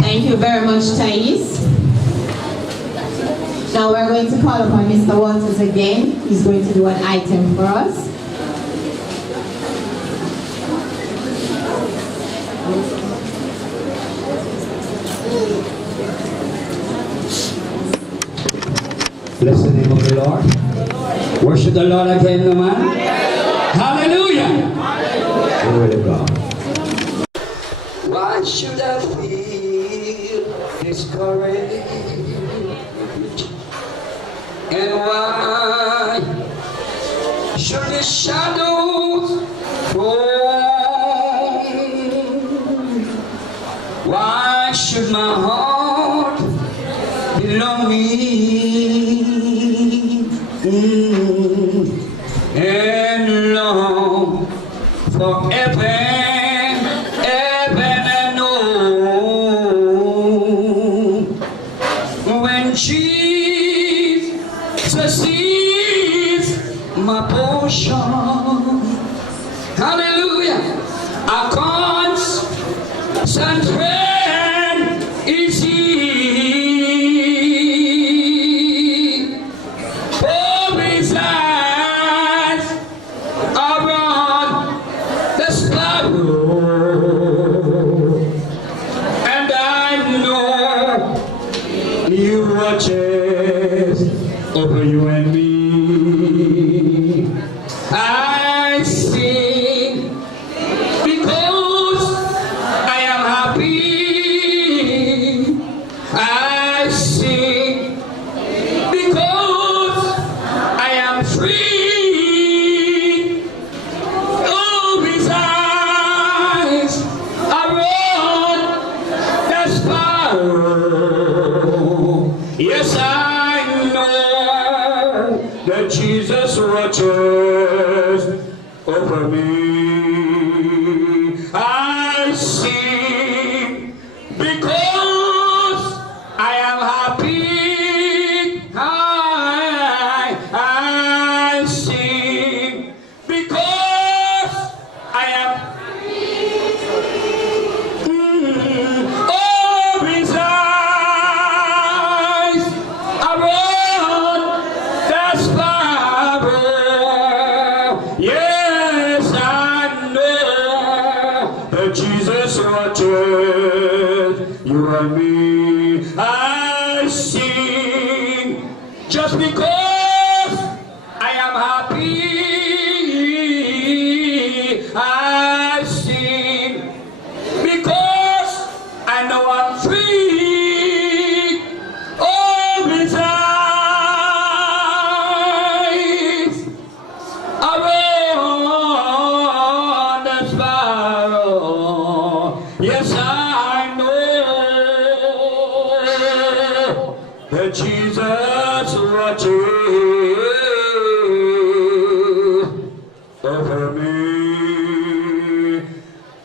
Thank you very much, Thais. Now we're going to call upon Mr. Walters again. He's going to do an item for us. Bless the name of the Lord. Worship the Lord again, man. Hallelujah. Glory to God. Why should I feel discouraged? And why should the shadows fall? Why should my heart be lonely and long for heaven and oh, when Jesus is my portion? Hallelujah. I concentrate is He. For His eyes are on the sparrow, and I know He watches over you and me. I sing because I am happy. I sing because I am free. Oh, His eyes are on the sparrow. Yes, I know that Jesus watches over me. I sing because I am happy. I sing because I am oh, His eyes are on the sparrow. Yes, I know that Jesus watches you and me. I sing just because I am happy. I sing because I know I'm free. Oh, His eyes are on the sparrow. Yes, I know that Jesus watches over me.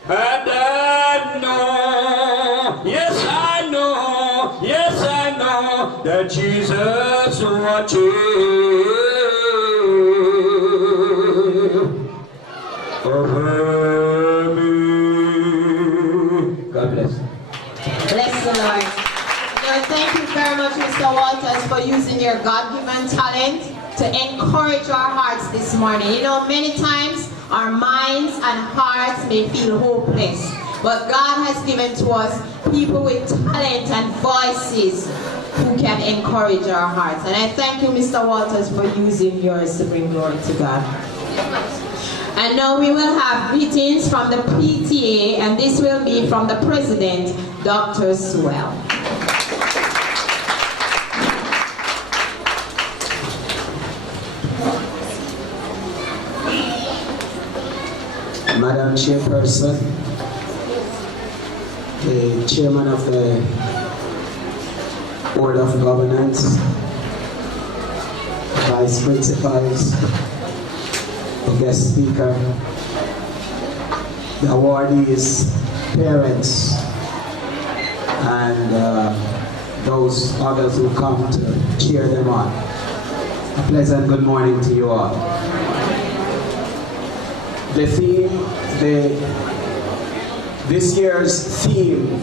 And I know, yes, I know, yes, I know that Jesus watches over me. God bless. Bless the Lord. Lord, thank you very much, Mr. Walters, for using your God-given talent to encourage our hearts this morning. You know, many times our minds and hearts may feel hopeless, but God has given to us people with talent and voices who can encourage our hearts. And I thank you, Mr. Walters, for using yours to bring glory to God. And now we will have greetings from the PTA, and this will be from the President, Dr. Sewell. Madam Chairperson, the Chairman of the Board of Governance, Vice Principals, the guest speaker, the awardees, parents, and those others who come to cheer them on. A pleasant good morning to you all. The theme, this year's theme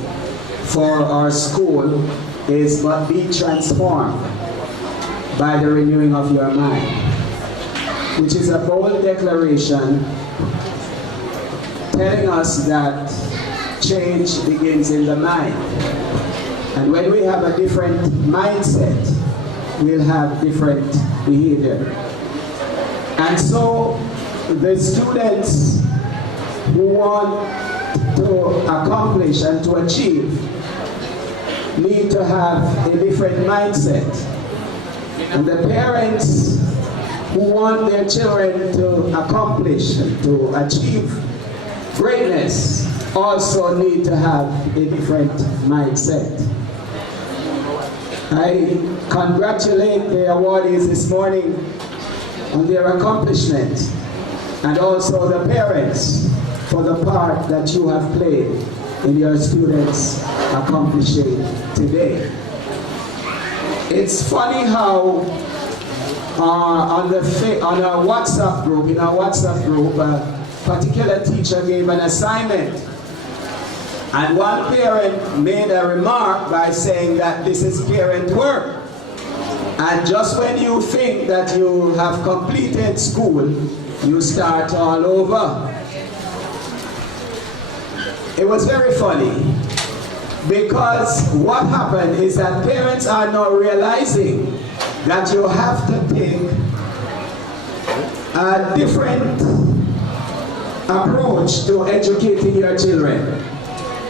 for our school is "But be transformed by the renewing of your mind," which is a bold declaration telling us that change begins in the mind. And when we have a different mindset, we'll have different behavior. And so the students who want to accomplish and to achieve need to have a different mindset. And the parents who want their children to accomplish, to achieve greatness, also need to have a different mindset. I congratulate the awardees this morning on their accomplishment, and also the parents for the part that you have played in your students accomplishing today. It's funny how on our WhatsApp group, a particular teacher gave an assignment, and one parent made a remark by saying that this is parent work. And just when you think that you have completed school, you start all over. It was very funny, because what happened is that parents are now realizing that you have to take a different approach to educating your children.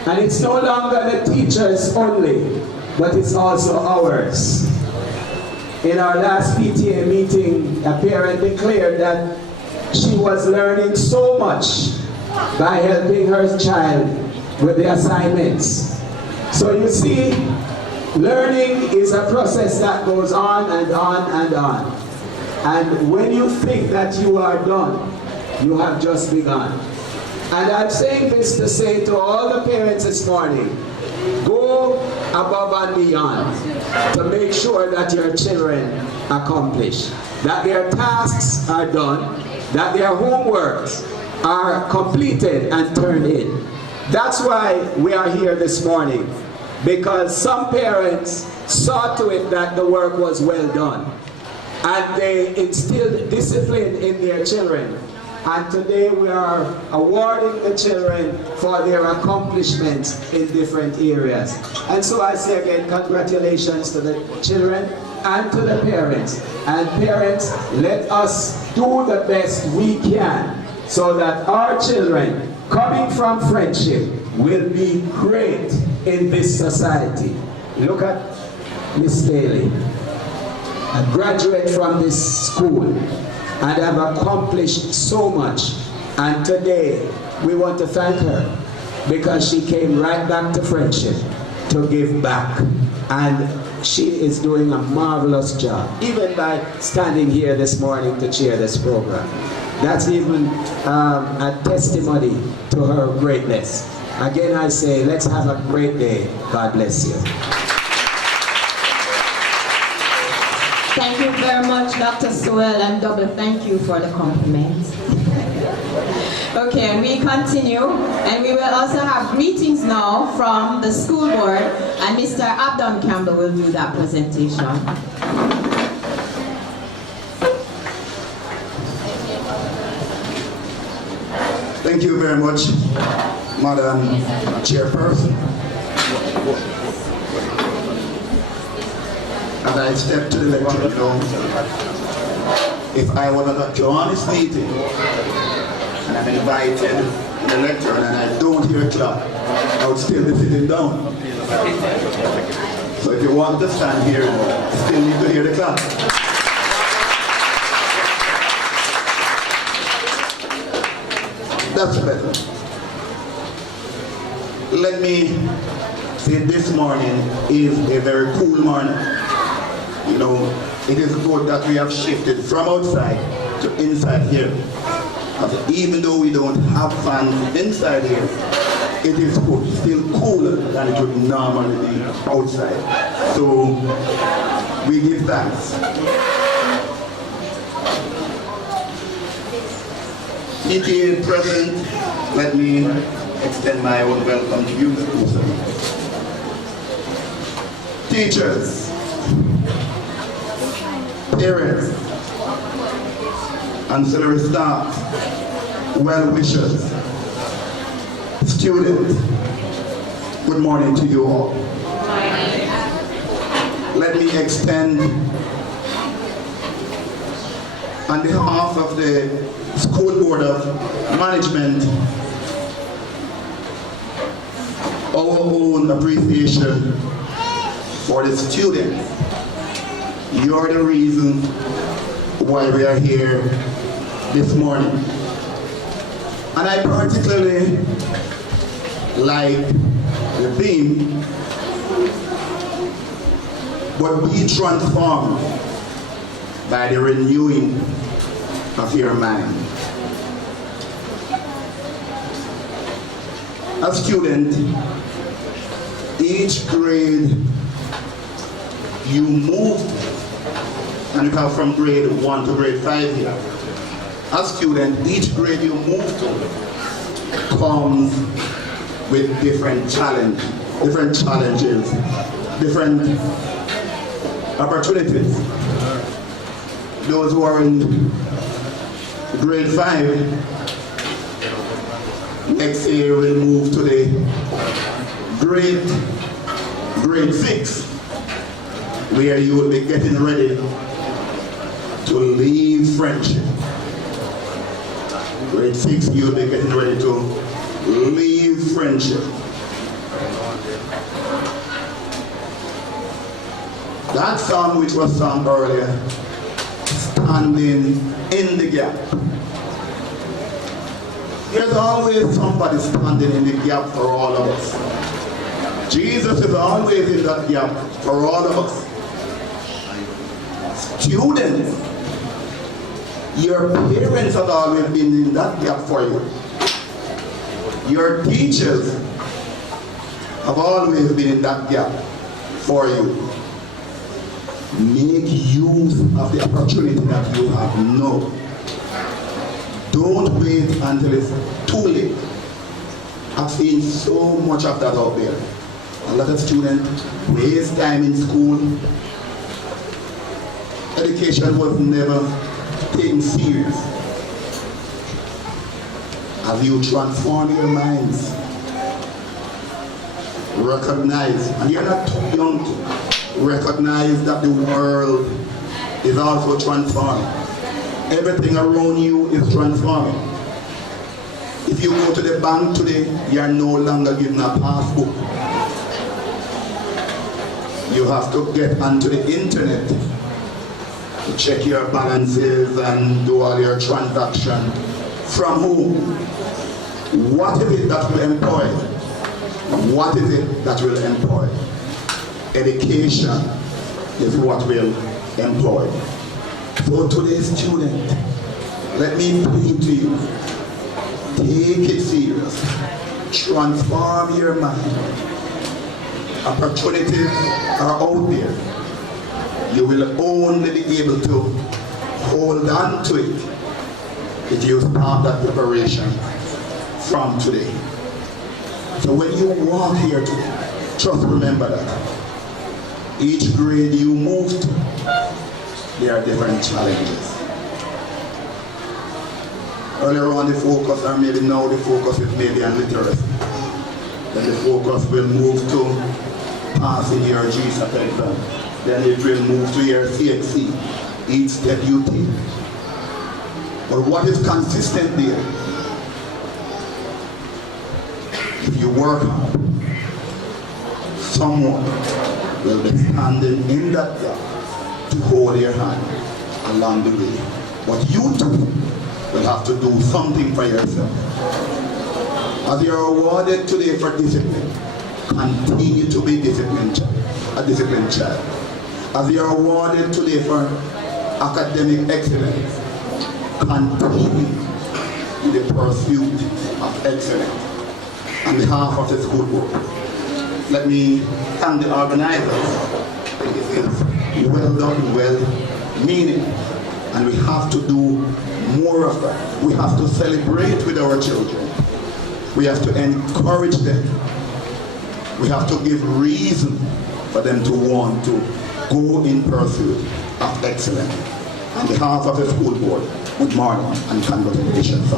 And it's no longer the teachers only, but it's also ours. In our last PTA meeting, a parent declared that she was learning so much by helping her child with the assignments. So you see, learning is a process that goes on and on and on. And when you think that you are done, you have just begun. And I'm saying this to say to all the parents this morning, go above and beyond to make sure that your children accomplish, that their tasks are done, that their homeworks are completed and turned in. That's why we are here this morning, because some parents saw to it that the work was well done, and they instilled discipline in their children. And today we are awarding the children for their accomplishments in different areas. And so I say again, congratulations to the children and to the parents. And parents, let us do the best we can so that our children, coming from friendship, will be great in this society. Look at Miss Daly, a graduate from this school, and have accomplished so much. And today, we want to thank her because she came right back to friendship to give back. And she is doing a marvelous job, even by standing here this morning to chair this program. That's even a testimony to her greatness. Again, I say, let's have a great day. God bless you. Thank you very much, Dr. Sewell, and double thank you for the compliment. Okay, and we continue, and we will also have greetings now from the school board, and Mr. Abdon Campbell will do that presentation. Thank you very much, Madam Chairperson. As I step to the lecture, you know, if I was at a Johannes meeting and I'm invited in the lecture and I don't hear a clap, I would still be sitting down. So if you want to stand here, you still need to hear the clap. That's better. Let me say this morning is a very cool morning. You know, it is good that we have shifted from outside to inside here. Even though we don't have fans inside here, it is still cooler than it would normally be outside. So we give thanks. PTA President, let me extend my own welcome to you. Teachers, parents, ancillary staff, well-wishers, students, good morning to you all. Let me extend on behalf of the School Board of Management our own appreciation for the students. You're the reason why we are here this morning. And I particularly like the theme, but be transformed by the renewing of your mind. A student, each grade you move, and you have from grade 1 to grade 5 here. A student, each grade you move to comes with different challenges, different opportunities. Those who are in grade 5, next year will move to the grade 6, where you will be getting ready to leave friendship. Grade 6, you will be getting ready to leave friendship. That song which was sung earlier, standing in the gap. There's always somebody standing in the gap for all of us. Jesus is always in that gap for all of us. Students, your parents have always been in that gap for you. Your teachers have always been in that gap for you. Make use of the opportunity that you have now. Don't wait until it's too late. I've seen so much of that out there. A lot of students waste time in school. Education was never taken serious. As you transform your minds, recognize, and you're not too young to recognize that the world is also transforming. Everything around you is transforming. If you go to the bank today, you are no longer given a passbook. You have to get onto the internet to check your balances and do all your transactions. From whom? What is it that will employ? What is it that will employ? Education is what will employ. So today's student, let me plead to you, take it serious. Transform your mind. Opportunities are out there. You will only be able to hold on to it if you start that preparation from today. So when you walk here today, just remember that each grade you move to, there are different challenges. Earlier on the focus, or maybe now the focus is maybe on literacy. Then the focus will move to passing your GSAT exam. Then it will move to your CXC, each step you take. But what is consistent there? If you work hard, someone will be standing in that gap to hold your hand along the way. But you too will have to do something for yourself. As you are awarded today for discipline, continue to be a disciplined child. As you are awarded today for academic excellence, continue in the pursuit of excellence. On behalf of the school board, let me thank the organizers. It is well done, well meaning, and we have to do more of that. We have to celebrate with our children. We have to encourage them. We have to give reason for them to want to go in pursuit of excellence. On behalf of the school board, good morning and congratulations.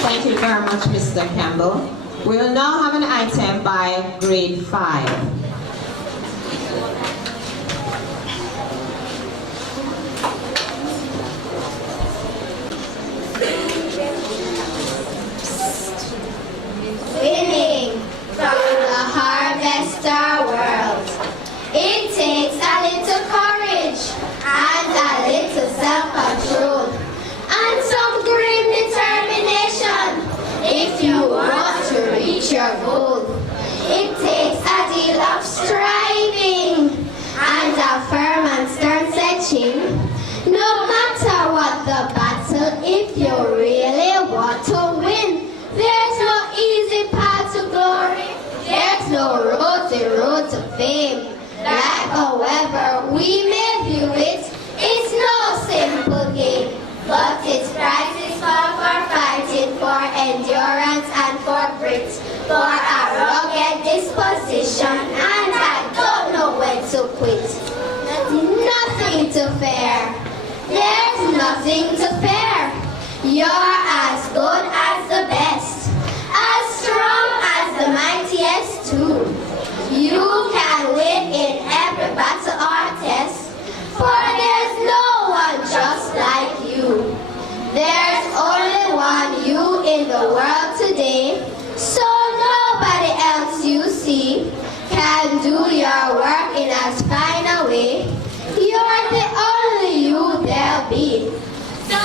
Thank you very much, Mr. Campbell. We will now have an item by grade 5. Winning from the harvester world. It takes a little courage and a little self-control and some grim determination if you want to reach your goal. It takes a deal of striving and a firm and stern setting. No matter what the battle, if you really want to win, there's no easy path to glory. There's no road to fame. Like however we may view it, it's no simple game. But its prize is for fighting, for endurance and for grit, for a rugged disposition, and I don't know when to quit. Nothing to fear. There's nothing to fear. You're as good as the best, as strong as the mightiest too. You can win in every battle or test, for there's no one just like you. There's only one you in the world today, so nobody else you see can do your work in as fine a way. You're the only you there'll be. So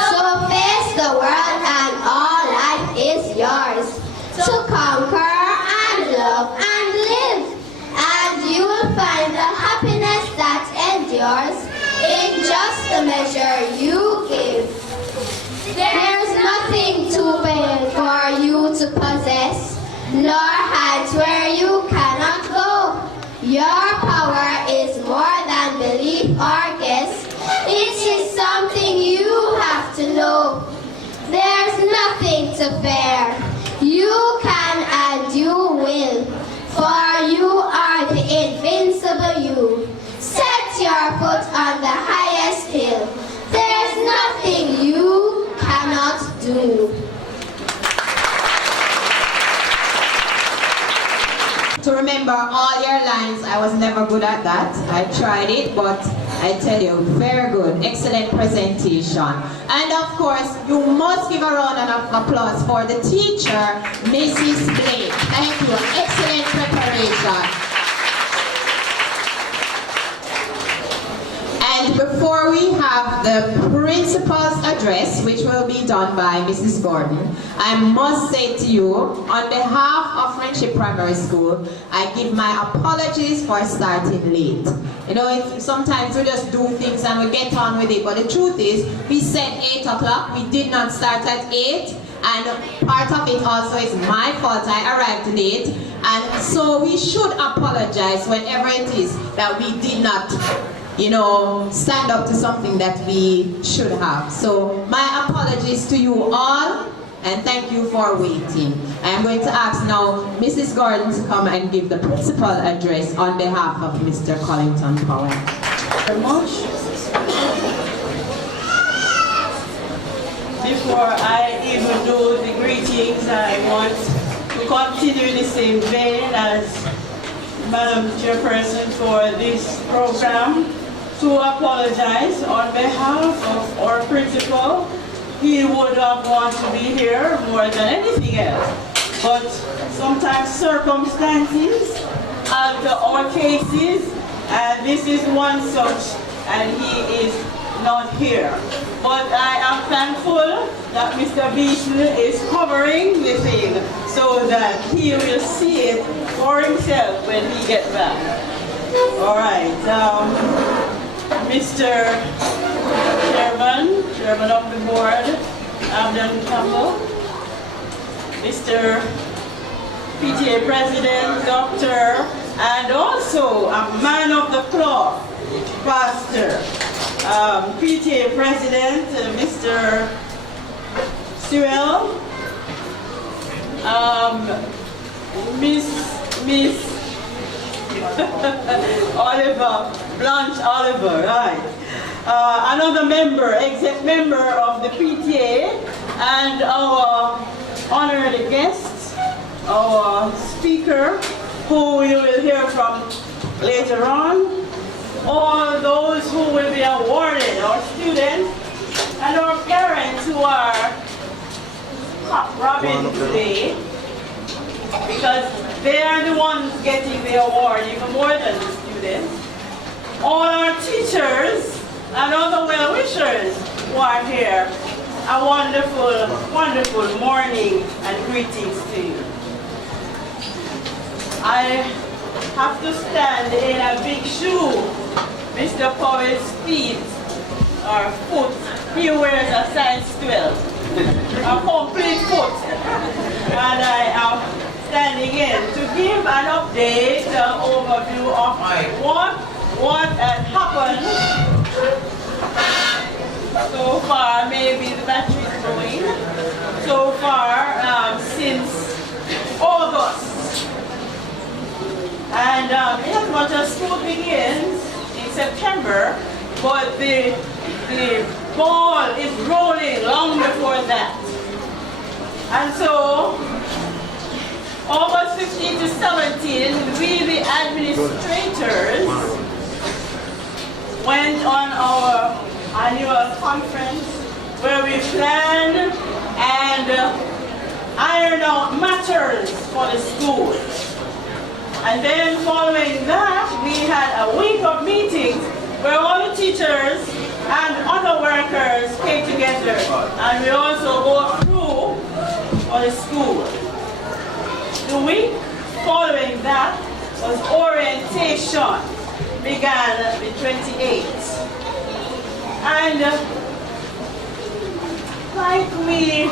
face the world and all life is yours, to conquer and love and live. And you will find the happiness that endures in just the measure you give. There's nothing too big for you to possess, nor heights where you cannot go. Your power is more than belief or guess. It is something you have to know. There's nothing to fear. You can and you will, for you are the invincible you. Set your foot on the highest hill. There's nothing you cannot do. To remember all your lines, I was never good at that. I tried it, but I tell you, very good. Excellent presentation. And of course, you must give a round of applause for the teacher, Mrs. Blake. Thank you. Excellent preparation. And before we have the principal's address, which will be done by Mrs. Gordon, I must say to you, on behalf of Friendship Primary School, I give my apologies for starting late. You know, sometimes we just do things and we get on with it, but the truth is, we said 8 o'clock, we did not start at 8, and part of it also is my fault, I arrived late, and so we should apologize whenever it is that we did not, you know, stand up to something that we should have. So my apologies to you all, and thank you for waiting. I am going to ask now Mrs. Gordon to come and give the principal address on behalf of Mr. Collington Powell. Very much. Before I even do the greetings, I want to continue in the same vein as Madam Chairperson for this program, to apologize on behalf of our principal. He would have wanted to be here more than anything else, but sometimes circumstances alter our cases, and this is one such, and he is not here. But I am thankful that Mr. Beaton is covering the thing so that he will see it for himself when he gets back. All right, Mr. Chairman of the board, Abdon Campbell, Mr. PTA President, Doctor, and also a man of the cloth, Pastor PTA President, Mr. Sewell, Miss Oliver, Blanche Oliver, right. Another member, exec member of the PTA, and our honored guest, our speaker, who you will hear from later on, all those who will be awarded, our students, and our parents who are top robbing today, because they are the ones getting the award even more than the students. All our teachers and other well-wishers who are here, a wonderful, wonderful morning and greetings to you. I have to stand in a big shoe, Mr. Powell's feet or foot. He wears a size 12. A complete foot. And I am standing in to give an update, overview of what had happened so far. Maybe the battery is going. So far since August. And inasmuch as school begins in September, but the ball is rolling long before that. And so, August 15 to 17, we, the administrators, went on our annual conference where we planned and ironed out matters for the school. And then following that, we had a week of meetings where all the teachers and other workers came together, and we also go through for the school. The week following that was orientation, began the 28th. And like we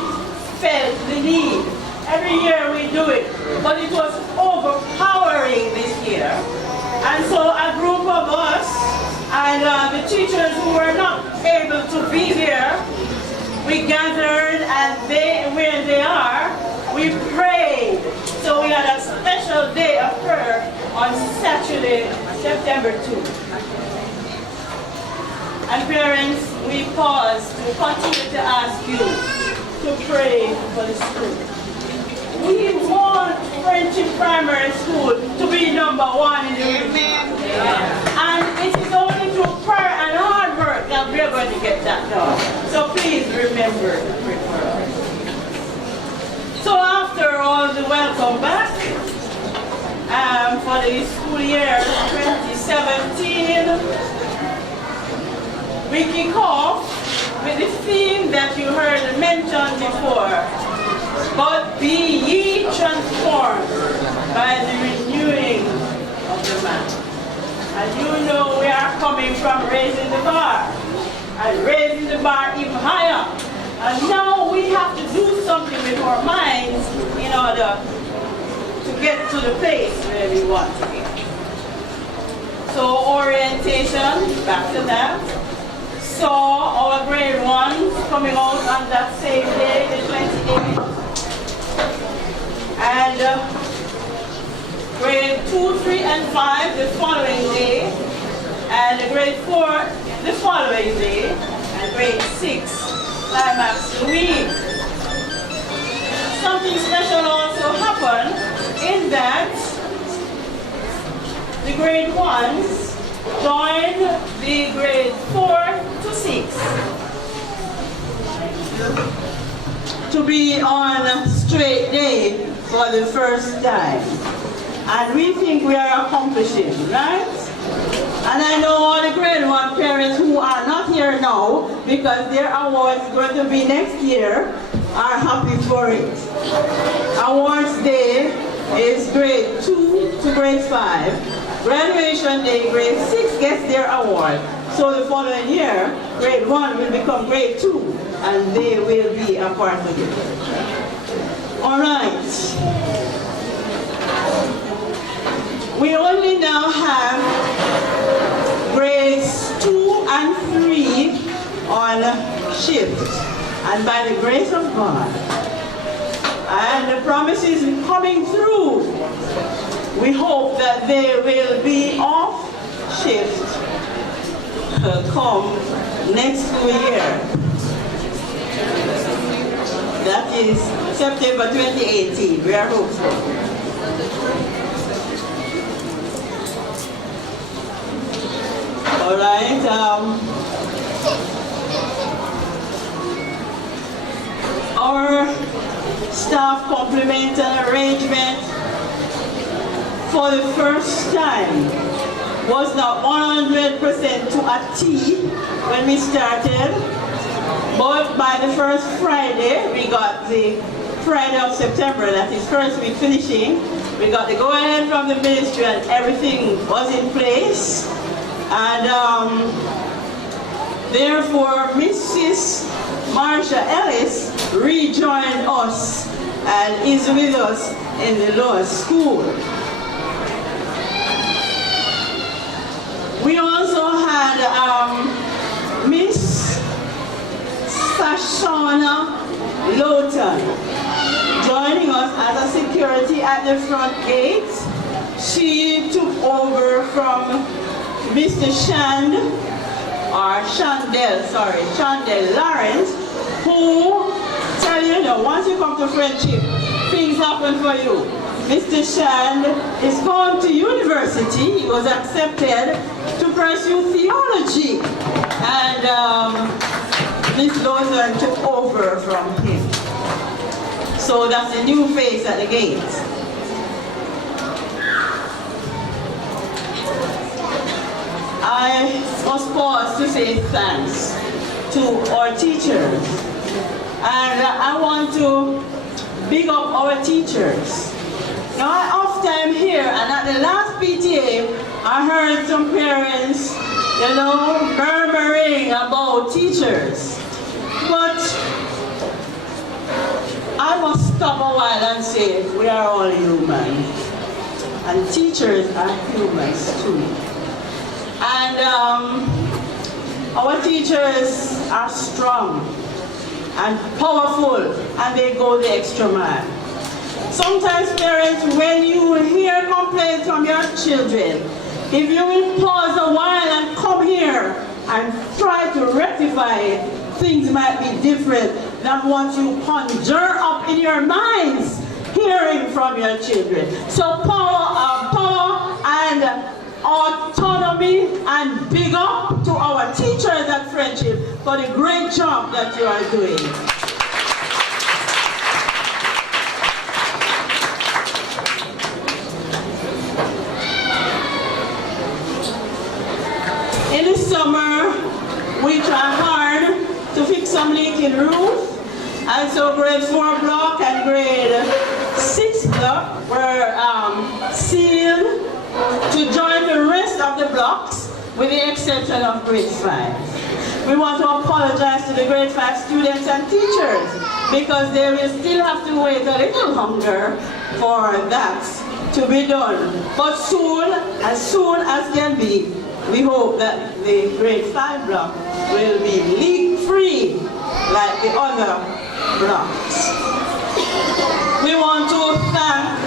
felt the need, every year we do it, but it was overpowering this year. And so a group of us and the teachers who were not able to be there, we gathered, and where they are, we prayed. So we had a special day of prayer on Saturday, September 2. And parents, we pause to continue to ask you to pray for the school. We want Friendship Primary School to be #1 in the region. And it is only through prayer and hard work that we are going to get that done. So please remember to pray for us. So after all the welcome back for the school year 2017, we kick off with the theme that you heard mentioned before. But be ye transformed by the renewing of the mind. And you know we are coming from raising the bar, and raising the bar even higher. And now we have to do something with our minds in order to get to the place where we want to be. So orientation, back to that. Saw our grade 1s coming out on that same day, the 28th. And grade 2, 3, and 5 the following day, and grade 4 the following day, and grade 6 climax the week. Something special also happened in that the grade 1s joined the grade 4 to 6 to be on a straight day for the first time. And we think we are accomplishing, right? And I know all the grade 1 parents who are not here now because their awards going to be next year are happy for it. Awards day is grade 2 to grade 5. Graduation day, grade 6 gets their award. So the following year, grade 1 will become grade 2 and they will be a part of it. All right. We only now have grades 2 and 3 on shift. And by the grace of God, and the promises coming through, we hope that they will be off shift come next school year. That is September 2018. We are hopeful. All right. Our staff complement and arrangement for the first time was not 100% to a T when we started, but by the first Friday, we got the Friday of September, that is first week finishing, we got the go-ahead from the ministry and everything was in place. And therefore, Mrs. Marsha Ellis rejoined us and is with us in the lower school. We also had Miss Sashana Lowton joining us as a security at the front gate. She took over from Mr. Chandel Lawrence, who tell you, once you come to friendship, things happen for you. Mr. Shand is going to university. He was accepted to pursue theology. And Ms. Lawson took over from him. So that's a new face at the gate. I must pause to say thanks to our teachers. And I want to big up our teachers. Now I often hear, and at the last PTA, I heard some parents, murmuring about teachers. But I must stop a while and say, we are all human. And teachers are humans too. And our teachers are strong and powerful, and they go the extra mile. Sometimes parents, when you hear complaints from your children, if you will pause a while and come here and try to rectify it, things might be different than what you conjure up in your minds hearing from your children. So power and autonomy, and big up to our teachers at Friendship for the great job that you are doing. In the summer, we try hard to fix some leak in roof, and so grade 4 block and grade 6 block were sealed to join the rest of the blocks, with the exception of grade 5. We want to apologize to the grade 5 students and teachers because they will still have to wait a little longer for that to be done. But soon as can be, we hope that the grade 5 block will be leak-free like the other blocks. We want to thank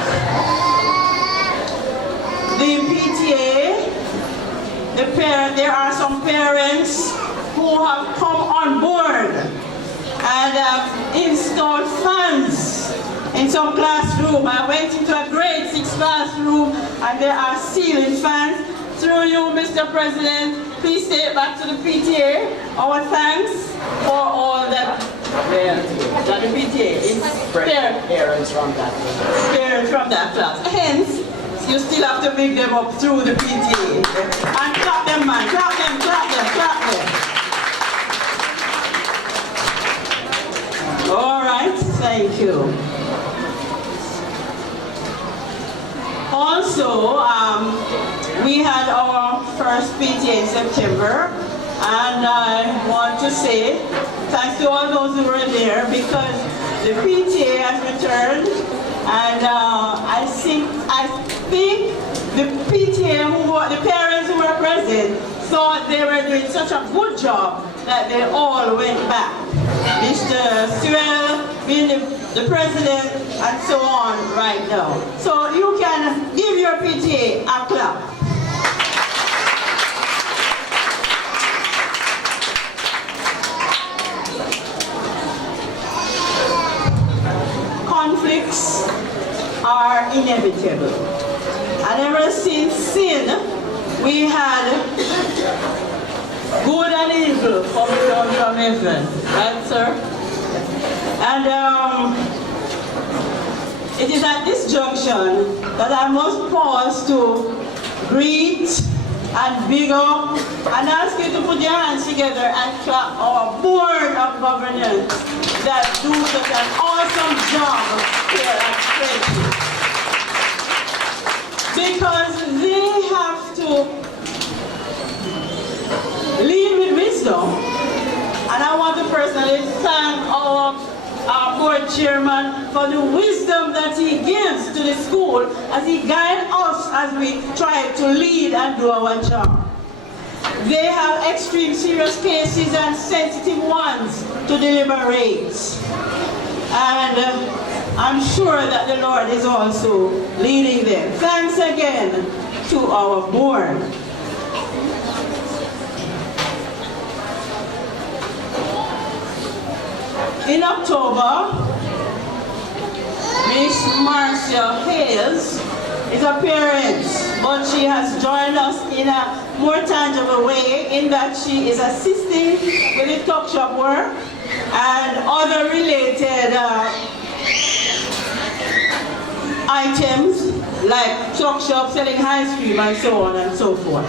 the PTA, there are some parents who have come on board and have installed fans in some classroom. I went into a grade 6 classroom and there are ceiling fans. Through you, Mr. President, please take it back to the PTA. Our thanks for all that the PTA is parents from that class. Parents from that class. Hence, you still have to big them up through the PTA. And clap them, man. Clap them, clap them, clap them. All right, thank you. Also, we had our first PTA in September, and I want to say thanks to all those who were there because the PTA has returned, and I think the PTA, the parents who were present, thought they were doing such a good job that they all went back. Mr. Sewell being the president and so on right now. So you can give your PTA a clap. Conflicts are inevitable. And ever since sin, we had good and evil coming down from heaven. Right, sir? And it is at this junction that I must pause to greet and big up and ask you to put your hands together and clap our board of governors that do such an awesome job here at Trinity. Because they have to lead with wisdom. And I want to personally thank our board chairman for the wisdom that he gives to the school as he guides us as we try to lead and do our job. They have extreme serious cases and sensitive ones to deliberate. And I'm sure that the Lord is also leading them. Thanks again to our board. In October, Miss Marcia Hayes is a parent, but she has joined us in a more tangible way in that she is assisting with the tuck shop work and other related items like tuck shop, selling ice cream and so on and so forth.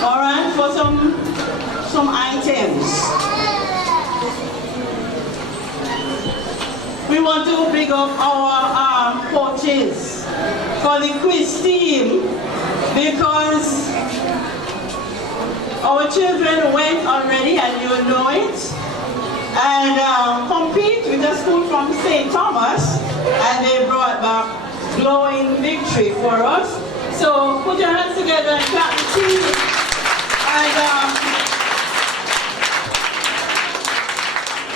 All right, for some items. We want to big up our coaches for the quiz team because our children went already, and you know it, and compete with a school from St. Thomas, and they brought back glowing victory for us. So put your hands together and clap the team. And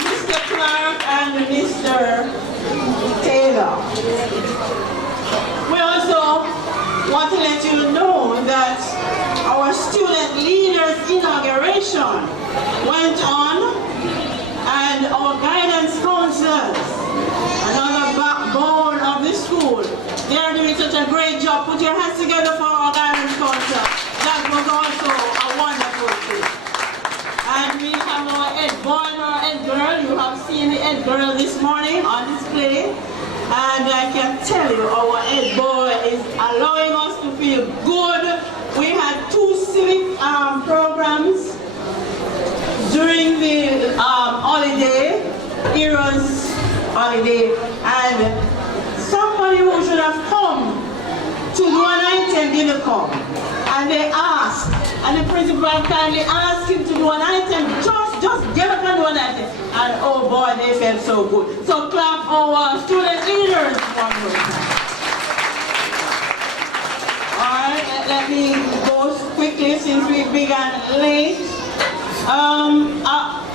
Mr. Clark and Mr. Taylor. We also want to let you know that our student leaders inauguration went on, and our guidance counselors, another backbone of the school, they are doing such a great job. Put your hands together for our guidance counselors. That was also a wonderful thing. And we have our head boy and our head girl. You have seen the head girl this morning on display. And I can tell you, our head boy is allowing us to feel good. We had 2 civic programs during the holiday, Heroes holiday, and somebody who should have come to do an item didn't come. And they asked, and the principal kindly asked him to do an item, just get up and do an item. And oh boy, they felt so good. So clap our student leaders one more time. Alright, let me go quickly since we began late.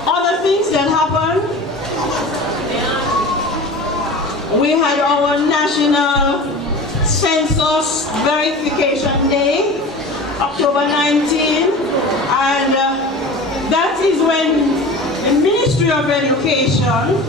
Other things that happened. We had our National Census Verification Day, October 19, and that is when the Ministry of Education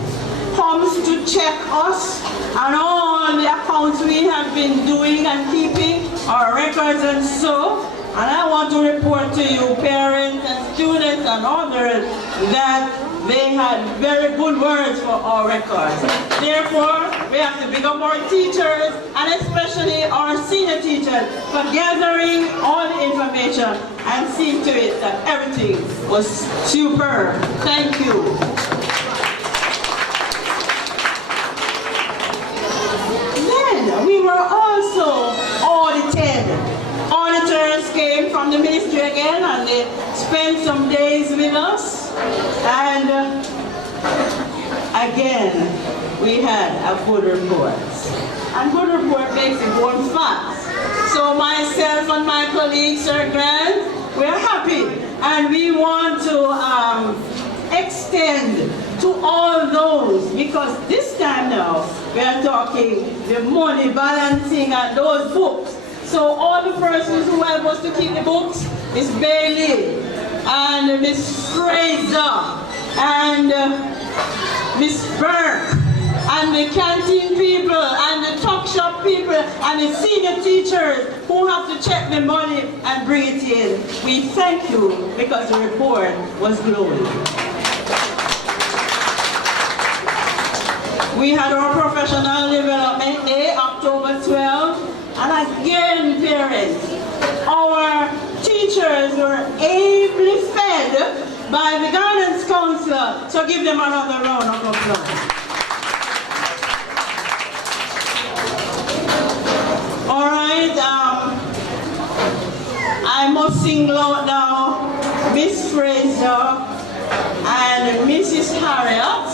comes to check us and all the accounts we have been doing and keeping, our records and so. And I want to report to you, parents and students and others, that they had very good words for our records. Therefore, we have to big up our teachers, and especially our senior teachers, for gathering all the information and seeing to it that everything was superb. Thank you. Then we were also audited. Auditors came from the ministry again, and they spent some days with us. And again, we had a good report. and good report makes it born fast. So myself and my colleagues, Sir Grant, we are happy, and we want to extend to all those, because this time now we are talking the money balancing and those books. So all the persons who help us to keep the books is Bailey and Miss Fraser and Miss Burke and the canteen people and the tuck shop people and the senior teachers who have to check the money and bring it in. We thank you because the report was glowing. We had our Professional Development Day, October 12th, and again, parents, our teachers were ably fed by the guidance counselor, so give them another round of applause. All right, I must single out now Miss Fraser and Mrs. Harriet.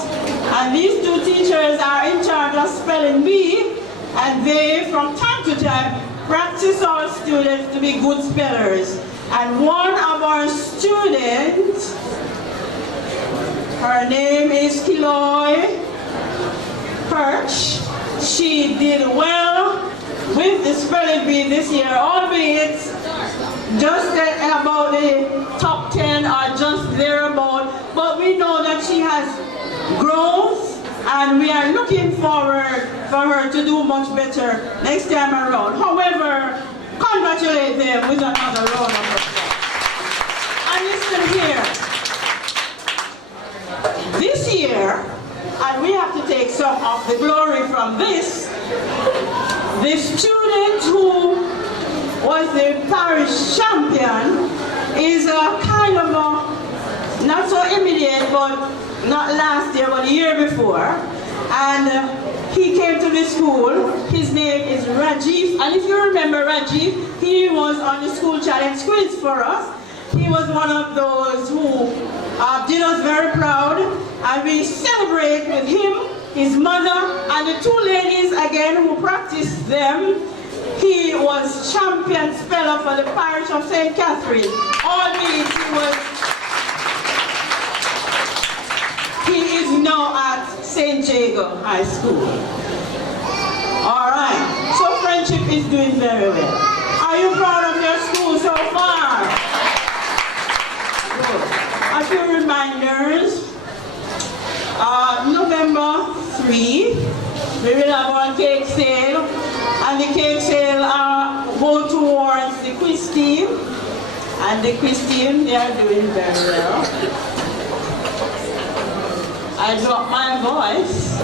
And these two teachers are in charge of spelling bee, and they, from time to time, practice our students to be good spellers. And one of our students, her name is Kiloy Perch. She did well with the spelling bee this year, albeit just about the top 10 or just thereabout. But we know that she has growth, and we are looking forward for her to do much better next time around. However, congratulate them with another round of applause. And listen here, this year, and we have to take some of the glory from this, the student who was the parish champion is a kind of a, not so immediate, but not last year, but the year before. And he came to the school. His name is Rajiv. And if you remember Rajiv, he was on the school challenge quiz for us. He was one of those who did us very proud. And we celebrate with him, his mother, and the two ladies again who practiced them. He was champion speller for the parish of St. Catherine. Albeit he is now at St. Jago High School. All right, so friendship is doing very well. Are you proud of your school so far? Good. A few reminders. November 3, we will have our cake sale, and the cake sale go towards the quiz team, and the quiz team, they are doing very well. I dropped my voice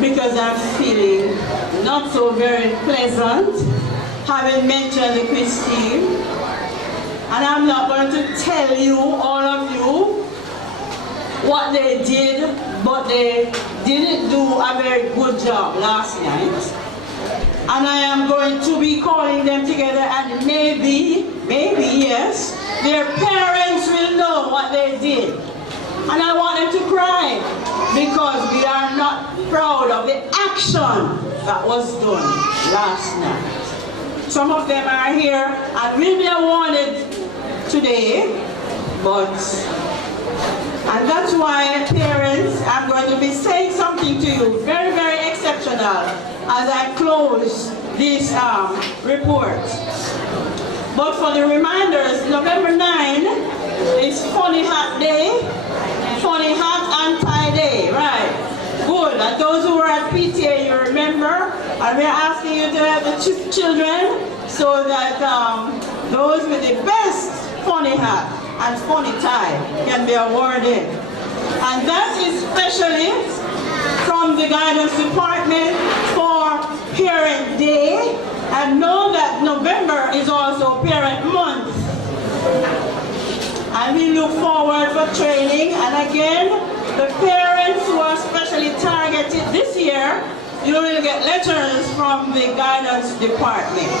because I'm feeling not so very pleasant having mentioned the quiz team. And I'm not going to tell you, all of you, what they did, but they didn't do a very good job last night. And I am going to be calling them together, and maybe, yes, their parents will know what they did. And I want them to cry, because we are not proud of the action that was done last night. Some of them are here and will be awarded today, and that's why, parents, I'm going to be saying something to you very, very exceptional as I close this report. But for the reminders, November 9 is Funny Hat Day. Funny hat and tie day, right? Good. And those who were at PTA, you remember, and we're asking you to have the children so that those with the best funny hat and funny tie can be awarded. And that is especially from the guidance department for Parent Day, and know that November is also Parent Month. And we look forward for training. And again, the parents who are specially targeted this year, you will get letters from the guidance department.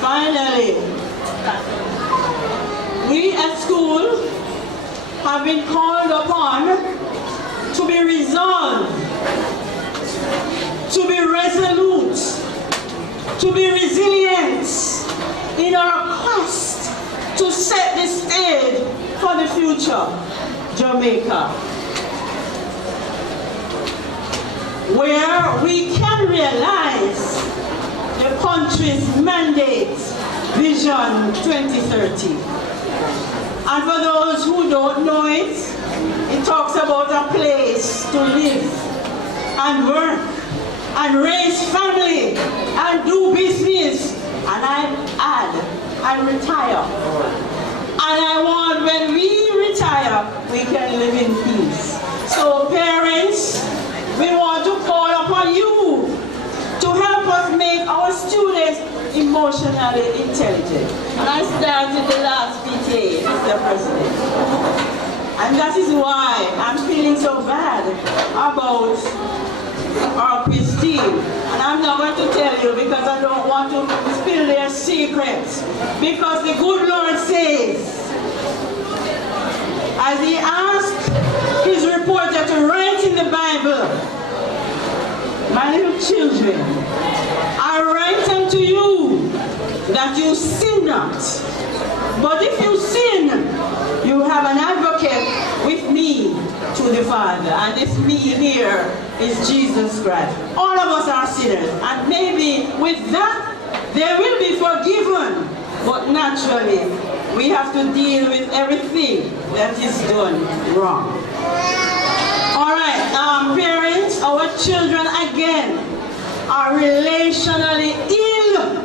Finally, we at school have been called upon to be resolved, to be resolute, to be resilient in our quest to set the stage for the future Jamaica, where we can realize the country's mandate, Vision 2030. And for those who don't know it, it talks about a place to live and work and raise family and do business, and I add, and retire. And I want, when we retire, we can live in peace. So parents, we want to call upon you to help us make our students emotionally intelligent. And I started the last PTA, Mr. President. And that is why I'm feeling so bad about our quiz team. And I'm not going to tell you because I don't want to spill their secrets. Because the good Lord says, as he asked his reporter to write in the Bible, my little children, I write unto you that you sin not. But if you sin, you have an advocate with me to the Father. And this me here is Jesus Christ. All of us are sinners. And maybe with that, they will be forgiven. But naturally, we have to deal with everything that is done wrong. All right, parents, our children again are relationally ill.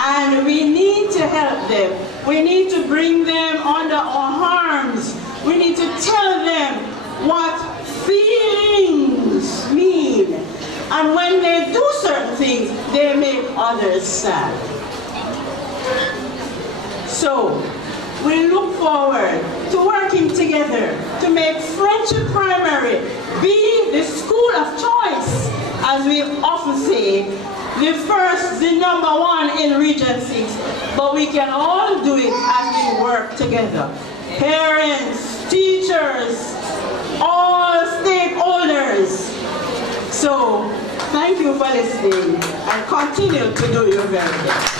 And we need to help them. We need to bring them under our arms. We need to tell them what feelings mean. And when they do certain things, they make others sad. So, we look forward to working together to make Friendship Primary be the school of choice, as we often say, the number one in Region 6. But we can all do it as we work together. Parents, teachers, all stakeholders. So, thank you for listening and continue to do your very best.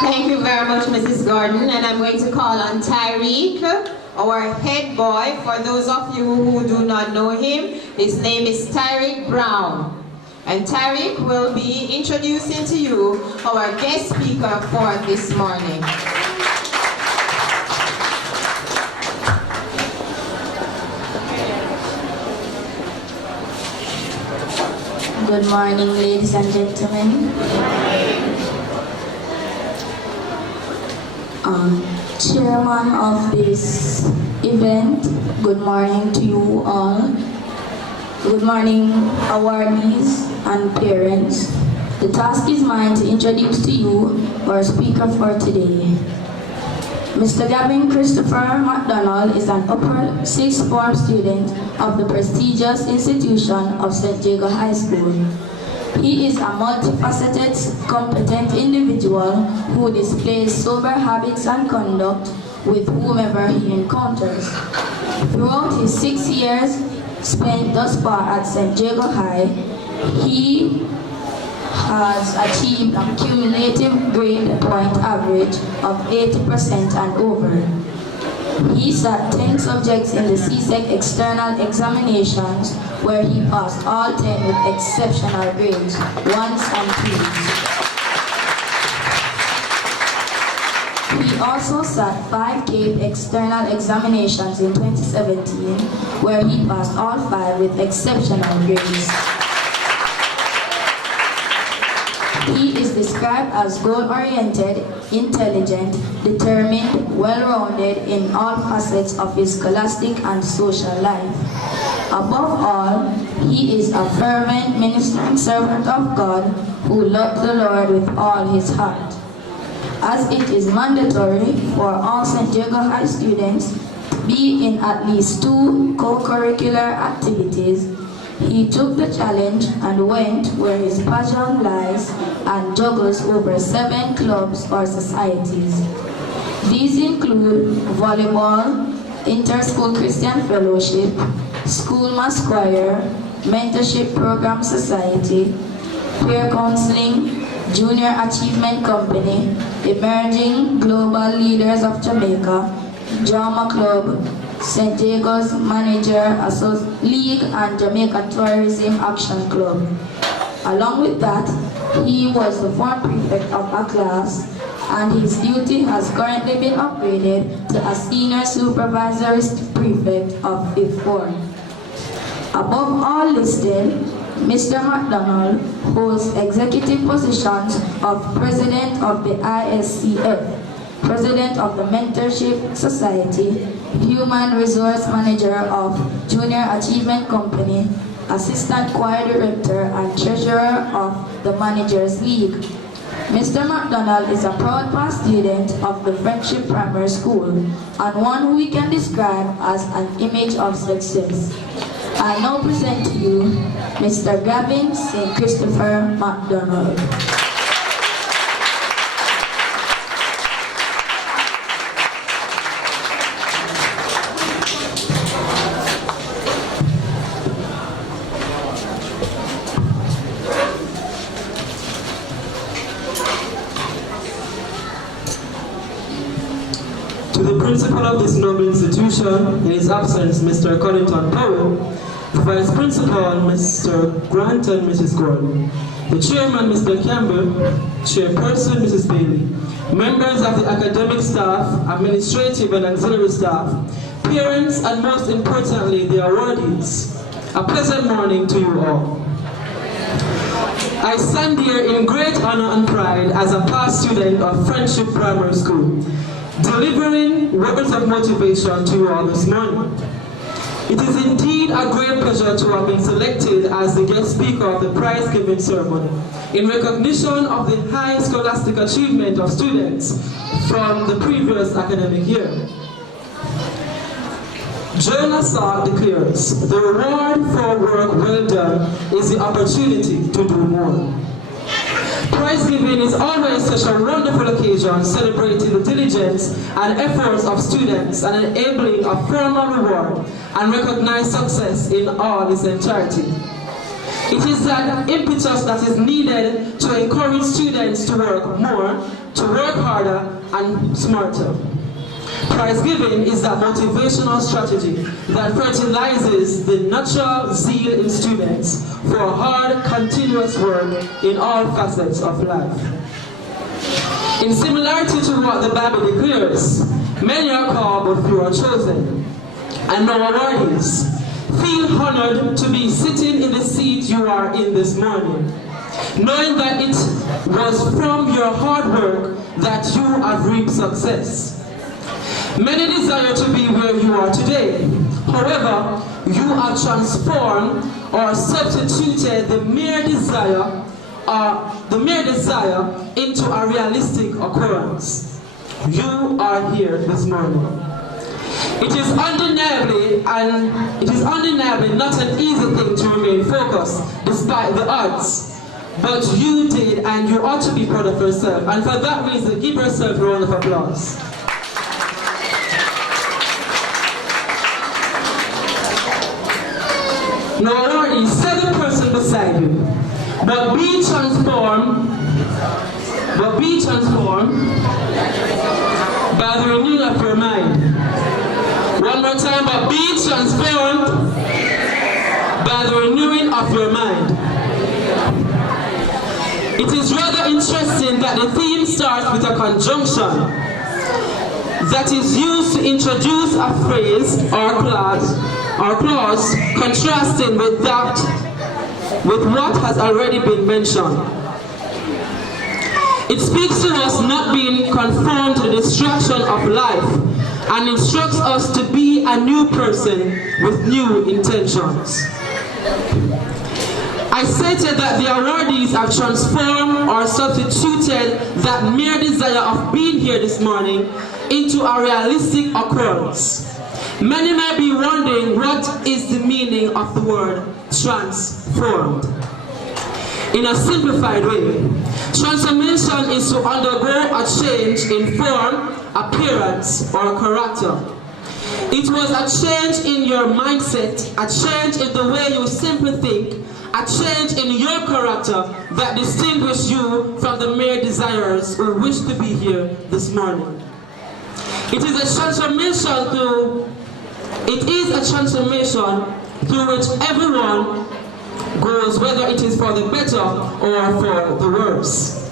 Thank you very much, Mrs. Gordon. And I'm going to call on Tyreek, our head boy. For those of you who do not know him, his name is Tyreek Brown. And Tyreek will be introducing to you our guest speaker for this morning. Good morning, ladies and gentlemen. Chairman of this event, good morning to you all. Good morning, awardees and parents. The task is mine to introduce to you our speaker for today. Mr. Gavin Christopher McDonald is an upper sixth form student of the prestigious institution of St. Jago High School. He is a multifaceted, competent individual who displays sober habits and conduct with whomever he encounters. Throughout his 6 years spent thus far at St. Jago High, he has achieved a cumulative grade point average of 80% and over. He sat 10 subjects in the CSEC external examinations where he passed all 10 with exceptional grades, 1s and 2s. He also sat 5 CAPE external examinations in 2017 where he passed all 5 with exceptional grades. He is described as goal-oriented, intelligent, determined, well-rounded in all facets of his scholastic and social life. Above all, he is a fervent ministering servant of God who loves the Lord with all his heart. As it is mandatory for all St. Jago High students to be in at least 2 co-curricular activities, he took the challenge and went where his passion lies and juggles over 7 clubs or societies. These include volleyball, inter-school Christian fellowship, school mass choir, mentorship program society, peer counseling, junior achievement company, emerging global leaders of Jamaica, drama club, St. Jacob's Manager League and Jamaica Tourism Action Club. Along with that, he was the former prefect of a class, and his duty has currently been upgraded to a senior supervisory prefect of 5th form. Above all listed, Mr. McDonald holds executive positions of President of the ISCF, President of the Mentorship Society, Human Resource Manager of Junior Achievement Company, Assistant Choir Director and Treasurer of the Managers League. Mr. McDonald is a proud past student of the Friendship Primary School and one who we can describe as an image of success. I now present to you Mr. Gavin St. Christopher McDonald. To the principal of this noble institution, in his absence, Mr. Collington Powell, the vice principal, Mr. Grant and Mrs. Gordon, the chairman, Mr. Campbell, chairperson, Mrs. Bailey, members of the academic staff, administrative and auxiliary staff, parents, and most importantly, the awardees. A pleasant morning to you all. I stand here in great honor and pride as a past student of Friendship Primary School, delivering words of motivation to you all this morning. It is indeed a great pleasure to have been selected as the guest speaker of the prize-giving ceremony in recognition of the high scholastic achievement of students from the previous academic year. Joe Nassar declares, the reward for work well done is the opportunity to do more. Prize giving is always such a wonderful occasion, celebrating the diligence and efforts of students and enabling a formal reward and recognized success in all its entirety. It is that impetus that is needed to encourage students to work more, to work harder and smarter. Prize giving is that motivational strategy that fertilizes the natural zeal in students for hard, continuous work in all facets of life. In similarity to what the Bible declares, many are called but few are chosen. And no awardees, feel honored to be sitting in the seat you are in this morning, knowing that it was from your hard work that you have reaped success. Many desire to be where you are today. However, you have transformed or substituted the mere desire into a realistic occurrence. You are here this morning. It is undeniably not an easy thing to remain focused despite the odds. But you did, and you ought to be proud of yourself. And for that reason, give yourself a round of applause. Now, Lord, set the person beside you, but be transformed by the renewing of your mind. One more time, but be transformed by the renewing of your mind. It is rather interesting that the theme starts with a conjunction that is used to introduce a phrase or clause contrasting with what has already been mentioned. It speaks to us not being conformed to the distraction of life and instructs us to be a new person with new intentions. I stated that the awardees have transformed or substituted that mere desire of being here this morning into a realistic occurrence. Many may be wondering what is the meaning of the word transformed. In a simplified way, transformation is to undergo a change in form appearance, or character. It was a change in your mindset, a change in the way you simply think, a change in your character that distinguished you from the mere desirers who wish to be here this morning. It is a transformation through which everyone goes, whether it is for the better or for the worse.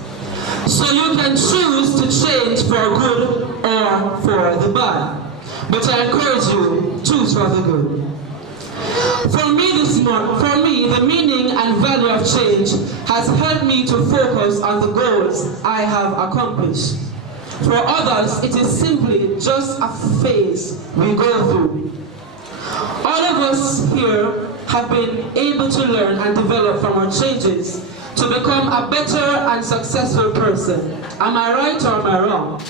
So you can choose to change for good or for the bad. But I encourage you, choose for the good. For me, the meaning and value of change has helped me to focus on the goals I have accomplished. For others, it is simply just a phase we go through. All of us here have been able to learn and develop from our changes to become a better and successful person. Am I right or am I wrong?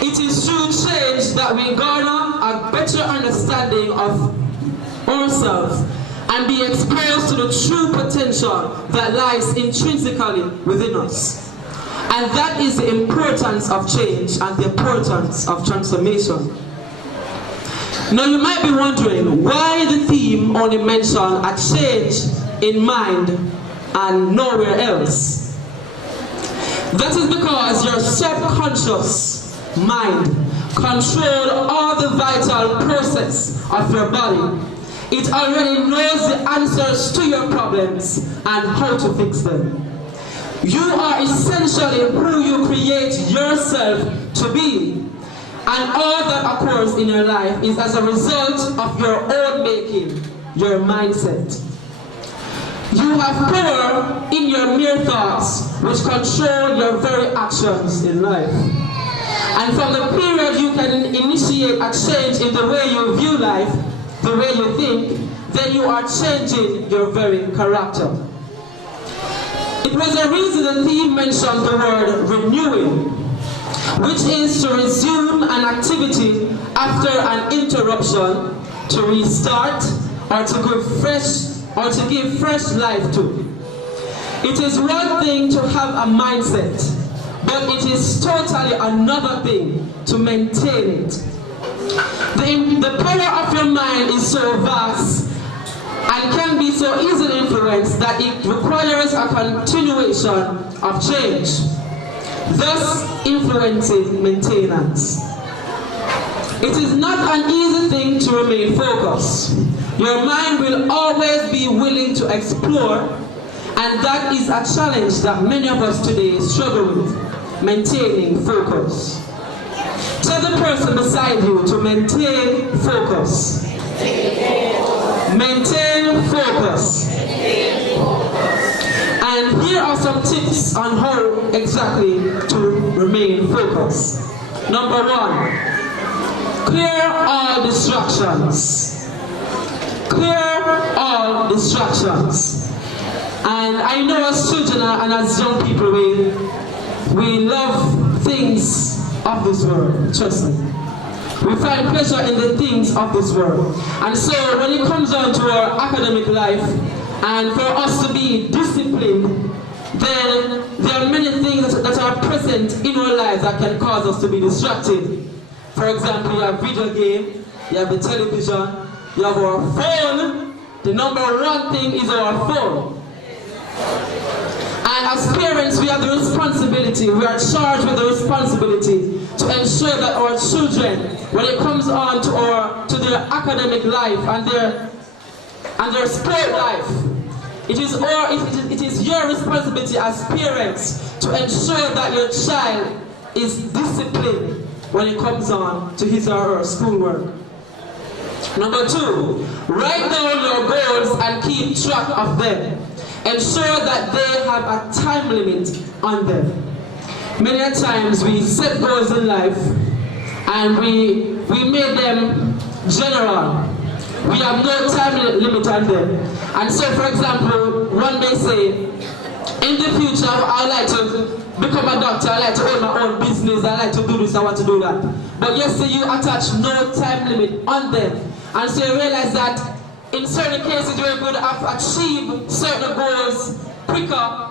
It is through change that we garner a better understanding of ourselves and be exposed to the true potential that lies intrinsically within us. And that is the importance of change and the importance of transformation. Now you might be wondering why the theme only mentions a change in mind and nowhere else. That is because your subconscious mind controls all the vital process of your body. It already knows the answers to your problems and how to fix them. You are essentially who you create yourself to be. And all that occurs in your life is as a result of your own making, your mindset. You have power in your mere thoughts, which control your very actions in life. And from the period you can initiate a change in the way you view life, the way you think, then you are changing your very character. It was a reason the theme mentioned the word renewing, which is to resume an activity after an interruption, to restart, or to give fresh life to. It is one thing to have a mindset, but it is totally another thing to maintain it. The power of your mind is so vast and can be so easily influenced that it requires a continuation of change, thus influencing maintenance. It is not an easy thing to remain focused. Your mind will always be willing to explore, and that is a challenge that many of us today struggle with, maintaining focus. Tell the person beside you to maintain focus. Maintain focus. And here are some tips on how exactly to remain focused. Number one, clear all distractions. Clear all distractions. And I know as children and as young people, we love things of this world, trust me. We find pleasure in the things of this world. And so when it comes down to our academic life, and for us to be disciplined, then there are many things that are present in our lives that can cause us to be distracted. For example, you have video game, you have the television, you have our phone. The number one thing is our phone. And as parents, we have the responsibility, we are charged with the responsibility to ensure that our children, when it comes on to their academic life and their sport life, it is your responsibility as parents to ensure that your child is disciplined when it comes on to his or her schoolwork. Number two, write down your goals and keep track of them. Ensure that they have a time limit on them. Many a times we set goals in life and we make them general. We have no time limit on them. And so, for example, one may say, in the future I would like to become a doctor, I like to own my own business, I like to do this, I want to do that. But yesterday you attach no time limit on them. And so you realize that in certain cases you're going to achieve certain goals quicker.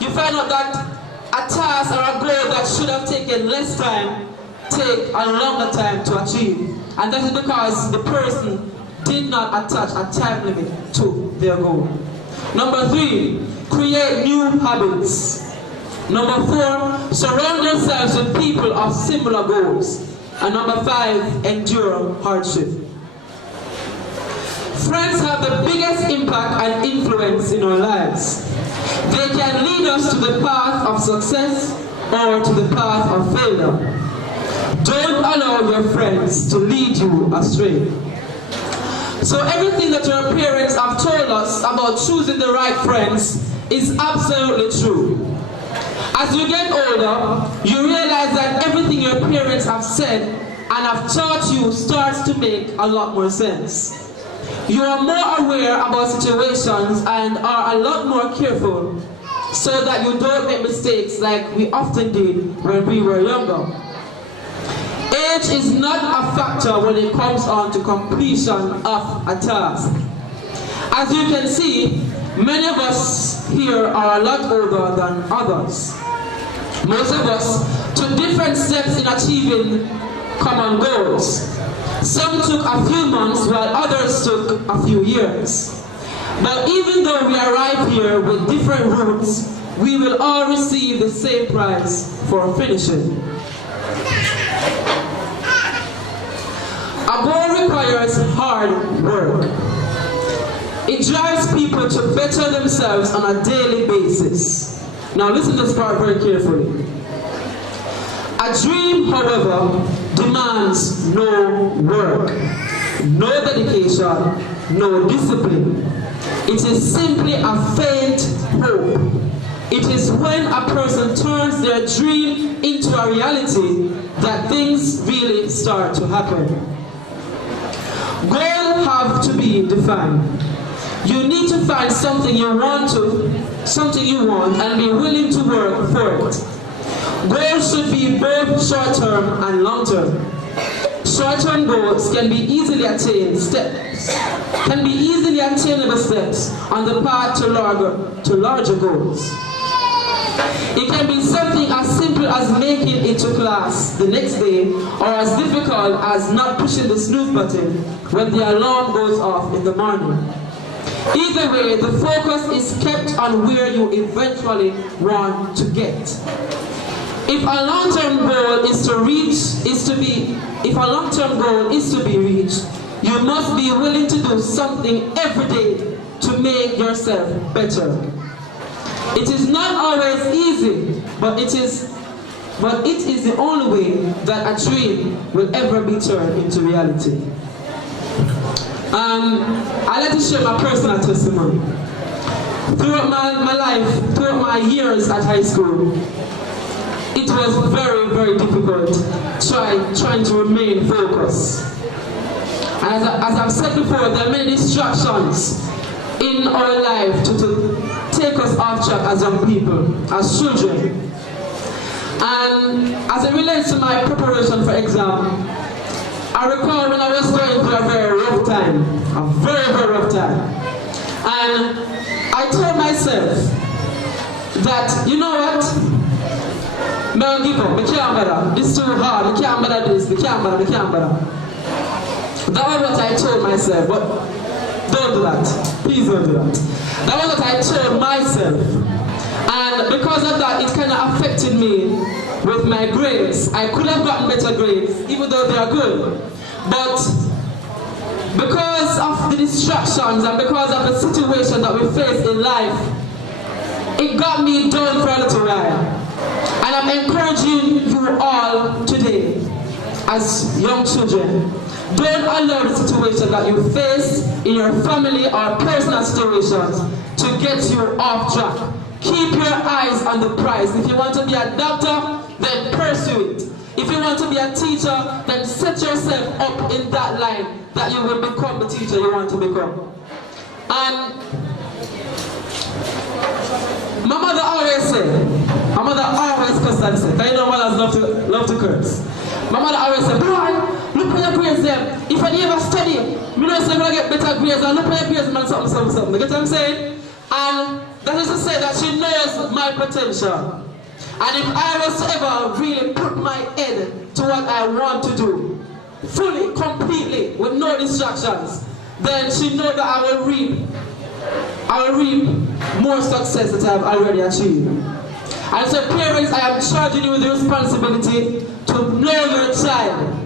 You find out that a task or a goal that should have taken less time take a longer time to achieve. And that is because the person did not attach a time limit to their goal. Number 3, create new habits. Number 4, surround yourselves with people of similar goals. And number 5, endure hardship. Friends have the biggest impact and influence in our lives. They can lead us to the path of success or to the path of failure. Don't allow your friends to lead you astray. So everything that your parents have told us about choosing the right friends is absolutely true. As you get older, you realize that everything your parents have said and have taught you starts to make a lot more sense. You are more aware about situations and are a lot more careful so that you don't make mistakes like we often did when we were younger. Age is not a factor when it comes on to completion of a task. As you can see, many of us here are a lot older than others. Most of us took different steps in achieving common goals. Some took a few months while others took a few years. But even though we arrive here with different routes, we will all receive the same prize for finishing. A goal requires hard work. It drives people to better themselves on a daily basis. Now listen to this part very carefully. A dream, however, demands no work, no dedication, no discipline. It is simply a faint hope. It is when a person turns their dream into a reality that things really start to happen. Goals have to be defined. You need to find something you want and be willing to work for it. Goals should be both short-term and long-term. Short-term goals can be easily attainable steps on the path to larger goals. It can be something as simple as making it to class the next day, or as difficult as not pushing the snooze button when the alarm goes off in the morning. Either way, the focus is kept on where you eventually want to get. If a long-term goal is to be reached, you must be willing to do something every day to make yourself better. It is not always easy, but it is the only way that a dream will ever be turned into reality. I'd like to share my personal testimony. Throughout my life, throughout my years at high school, it was very, very difficult trying to remain focused. And as I've said before, there are many distractions in our life to take us off track as young people, as children. And as it relates to my preparation for exam, I recall when I was going through a very rough time, a very, very rough time. And I told myself that, you know what? Don't give up, we can't bother. This is too hard, we can't bother this, we can't bother. That was what I told myself, but don't do that. Please don't do that. That was what I told myself. And because of that, it kind of affected me with my grades. I could have gotten better grades, even though they are good. But because of the distractions and because of the situation that we face in life, it got me down for a little while. And I'm encouraging you all today, as young children, don't allow the situation that you face in your family or personal situations to get you off track. Keep your eyes on the prize. If you want to be a doctor, then pursue it. If you want to be a teacher, then set yourself up in that line that you will become the teacher you want to become. And my mother always cussed and said, I know mothers love to curse. My mother always said, boy, look at your grades them. If I never study, you know, so I'm going to get better grades, and look at your grades, man, something. You get what I'm saying? And that is to say that she knows my potential. And if I was to ever really put my head to what I want to do, fully, completely, with no distractions, then she knows that I will reap more success that I have already achieved. And so parents, I am charging you with the responsibility to know your child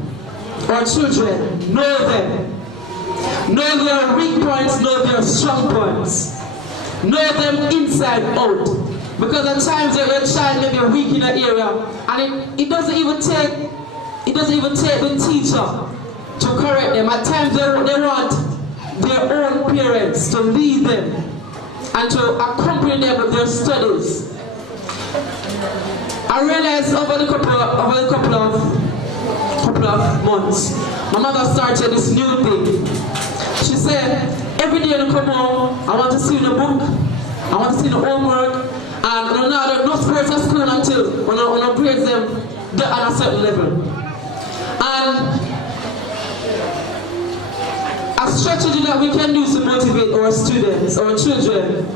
or children, know them. Know their weak points, know their strong points. Know them inside out. Because at times your child may be weak in an area, and it doesn't even take the teacher to correct them. At times they want their own parents to lead them and to accompany them with their studies. I realized over the couple of months, my mother started this new thing. She said, every day when I come home, I want to see the book, I want to see the homework, and no sports at school until when I grade them at a certain level. And a strategy that we can use to motivate our students, our children,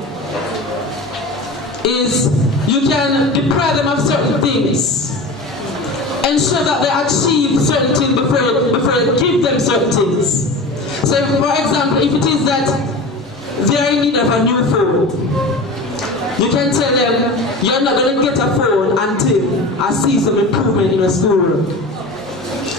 is you can deprive them of certain things. Ensure that they achieve certain things before you give them certain things. So for example, if it is that they are in need of a new phone, you can tell them you're not going to get a phone until I see some improvement in your schoolwork.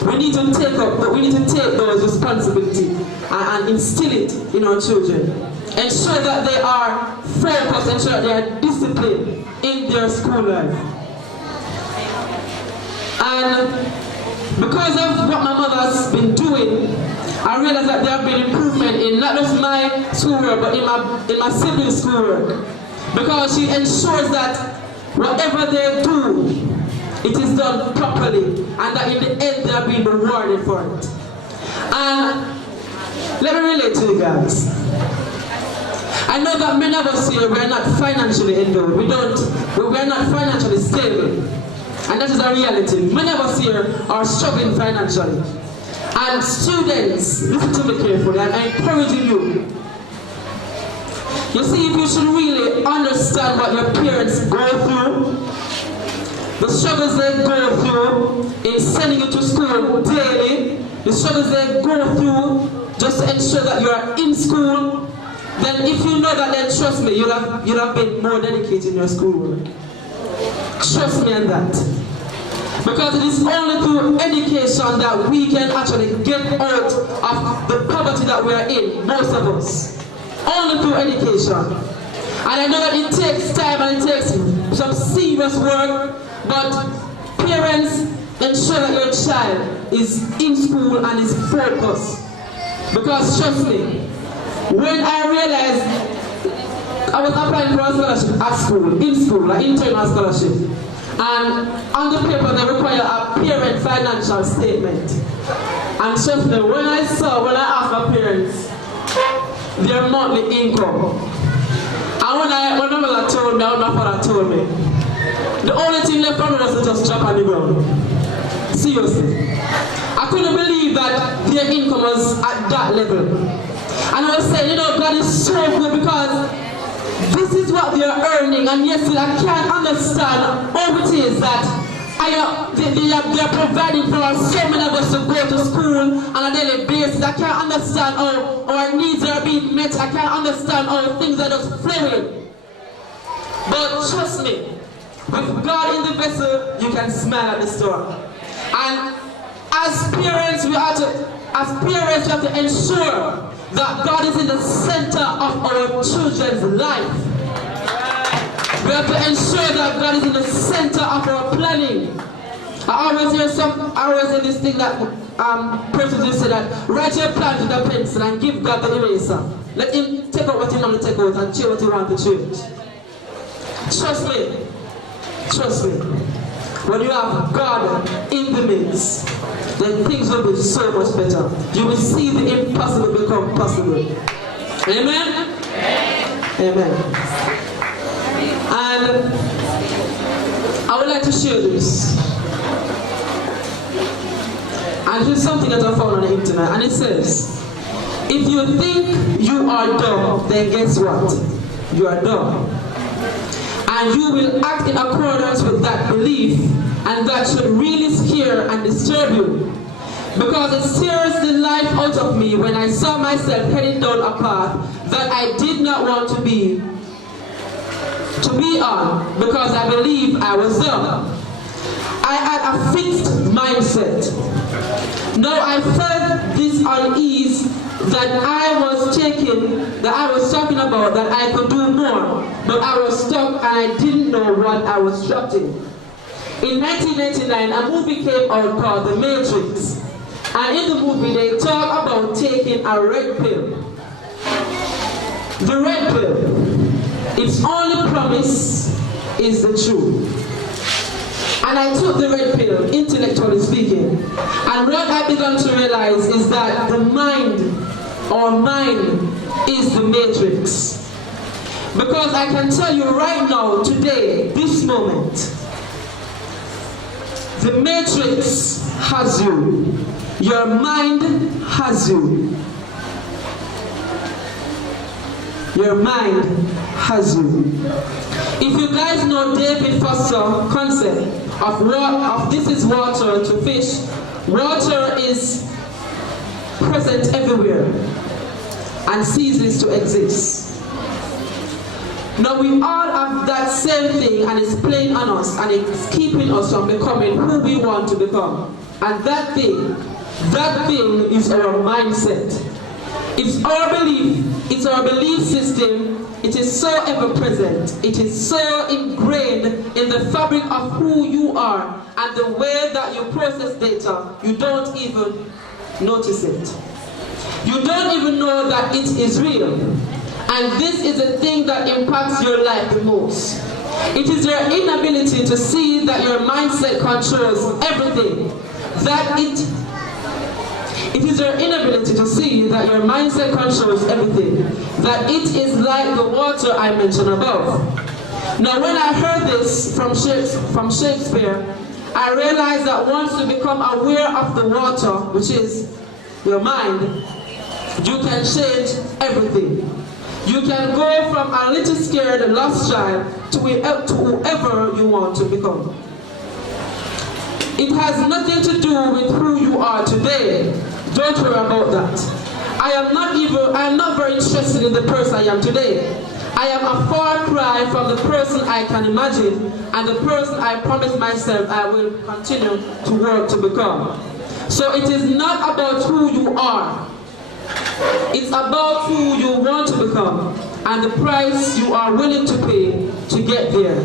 We need to take those responsibilities and instill it in our children. Ensure that they are focused, ensure that they are disciplined in their school life. And because of what my mother's been doing, I realized that there have been improvement in not just my schoolwork, but in my siblings' schoolwork. Because she ensures that whatever they do, it is done properly, and that in the end they are being rewarded for it. And let me relate to you guys. I know that many of us here, we are not financially endowed. We are not financially stable. And that is a reality. Many of us here are struggling financially. And students, listen to me carefully, and I'm encouraging you. You see, if you should really understand what your parents go through, the struggles they go through in sending you to school daily, the struggles they go through just to ensure that you are in school, then if you know that, then trust me, you'll have been more dedicated in your schoolwork. Trust me on that. Because it is only through education that we can actually get out of the poverty that we are in, most of us. Only through education. And I know that it takes time and it takes some serious work, but parents, ensure that your child is in school and is focused. Because trust me, when I realized I was applying for a scholarship at school, in school, an internal scholarship, and on the paper they require a parent financial statement. And trust me, when I asked my parents their monthly income, and when my mother told me, and my father told me, the only thing left for me was to just drop on the ground. Seriously. I couldn't believe that their income was at that level. And I was saying, God is so good, because this is what they are earning, and yes, I can't understand how it is that they are providing for so many of us to go to school on a daily basis. I can't understand how our needs are being met. I can't understand how things are just flowing. But trust me, with God in the vessel, you can smile at the storm. And as parents, we have to ensure that God is in the center of our children's life. We have to ensure that God is in the center of our planning. I always hear this thing that persons will say that write your plan with a pencil and give God the eraser. Let him take out what he wants to take out and change what he wants to change. Trust me. When you have God in the midst, then things will be so much better. You will see the impossible become possible. Amen? Amen. And I would like to share this. And here's something that I found on the internet. And it says, if you think you are dumb, then guess what? You are dumb. and you will act in accordance with that belief, and that should really scare and disturb you. Because it scares the life out of me when I saw myself heading down a path that I did not want to be on, because I believe I was dumb. I had a fixed mindset. Now I felt this unease that I was talking about, that I could do more, but I was stuck and I didn't know what I was trapped in. In 1999, a movie came out called The Matrix. And in the movie, they talk about taking a red pill. The red pill, its only promise is the truth. And I took the red pill, intellectually speaking. And what I began to realize is that the mind, or mind, is the matrix. Because I can tell you right now, today, this moment, the matrix has you. Your mind has you. Your mind has you. If you guys know David Foster's concept of this is water to fish, water is present everywhere and ceases to exist. Now we all have that same thing, and it's playing on us, and it's keeping us from becoming who we want to become. And that thing is our mindset. It's our belief system. It is so ever present. It is so ingrained in the fabric of who you are, and the way that you process data, you don't even notice it. You don't even know that it is real. And this is the thing that impacts your life the most. It is your inability to see that your mindset controls everything. It is your inability to see that your mindset controls everything. That it is like the water I mentioned above. Now when I heard this from Shakespeare, I realized that once you become aware of the water, which is your mind, you can change everything. You can go from a little scared, lost child to whoever you want to become. It has nothing to do with who you are today. Don't worry about that. I am not very interested in the person I am today. I am a far cry from the person I can imagine and the person I promised myself I will continue to work to become. So it is not about who you are. It's about who you want to become and the price you are willing to pay to get there.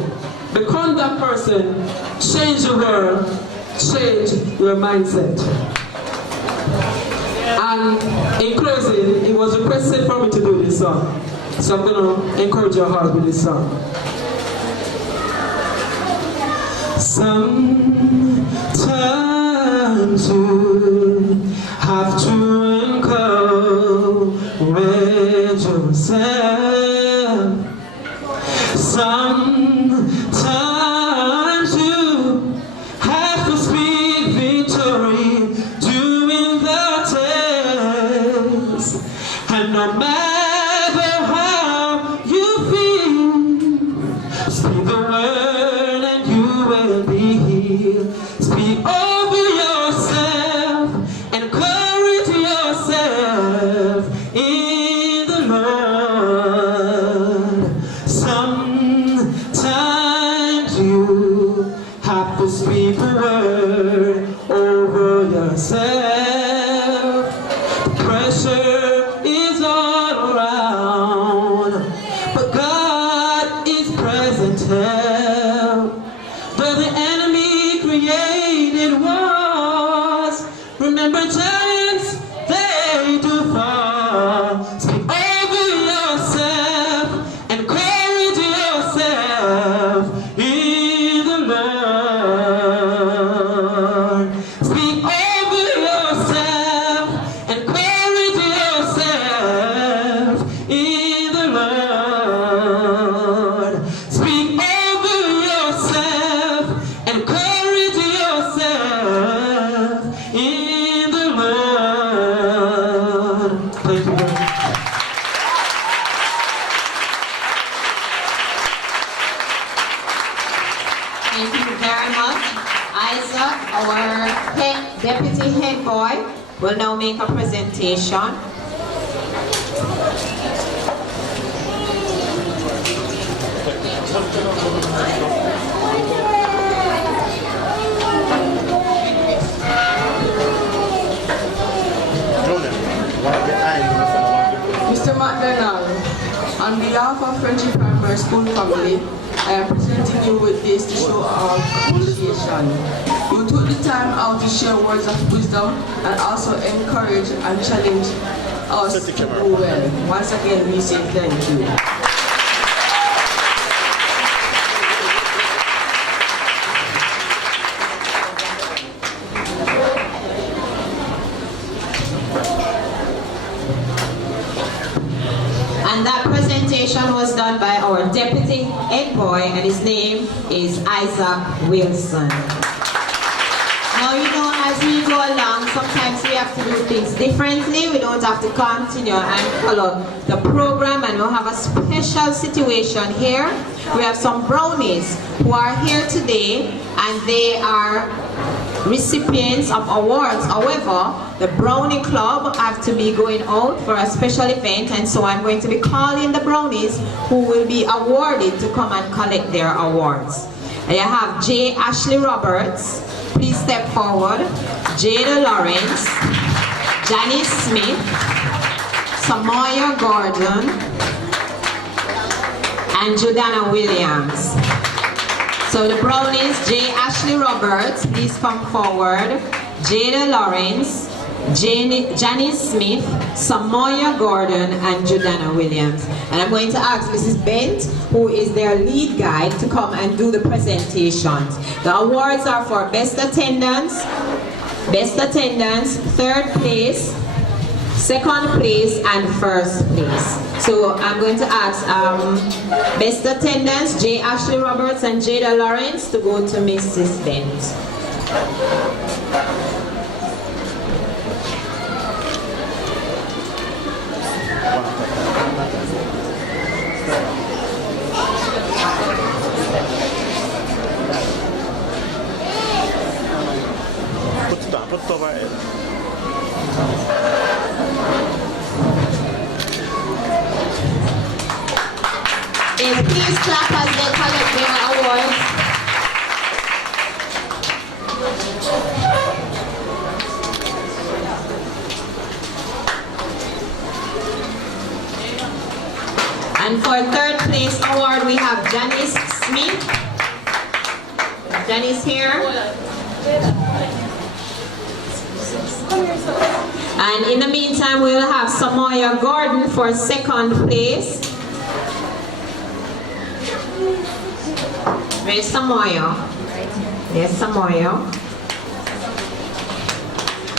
Become that person, change the world, change your mindset. And in closing, it was requested for me to do this song. So I'm going to encourage your heart with this song. Sometimes you have to encourage yourself. Sometimes you have to speak victory during the test. And no matter how you feel, speak the word and you will be healed. Speak over yourself, encourage yourself in the Lord. Sometimes you have to speak the word over yourself. The pressure is all around, but God is present help. Though the enemy created wars, remember giants, they do fall. Speak over yourself, encourage yourself in the Lord. Speak over yourself, encourage yourself in the Lord. Speak over yourself, encourage yourself in the Lord. Thank you. will now make a presentation. Mr. McDonald, on behalf of Friendship Primary School family, I am presenting you with this to show our appreciation. You took the time out to share words of wisdom and also encourage and challenge us to do well. Once again, we say thank you. And that presentation was done by our deputy head boy, and his name is Isaac Wilson. Now, you know, as we go along, sometimes we have to do things differently. We don't have to continue and follow the program, and we'll have a special situation here. We have some brownies who are here today, and they are recipients of awards. However, the Brownie Club have to be going out for a special event, and so I'm going to be calling the brownies who will be awarded to come and collect their awards. I have J. Ashley Roberts, please step forward. Jada Lawrence, Janice Smith, Samoya Gordon, and Jordana Williams. So the brownies, J. Ashley Roberts, please come forward. Jada Lawrence, Janice Smith, Samoya Gordon, and Jordana Williams. And I'm going to ask Mrs. Bent, who is their lead guide, to come and do the presentations. The awards are for best attendance, third place, second place, and first place. So I'm going to ask best attendance, J. Ashley Roberts and Jada Lawrence, to go to Mrs. Bent. Please clap as they collect their awards. And for third place award, we have Janice Smith. Janice here. And in the meantime, we will have Samoya Gordon for second place. Where's Samoya? Yes, Samoya.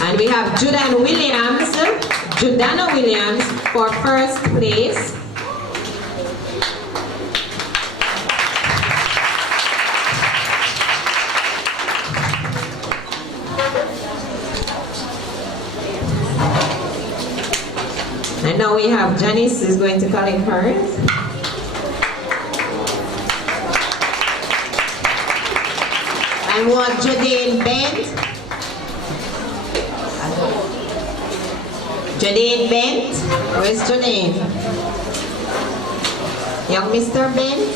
And we have Jordana Williams for first place. And now we have Janice is going to collect hers. And what Jadane Bent. Jadane Bent. Where's Jadane? Young Mr. Bent.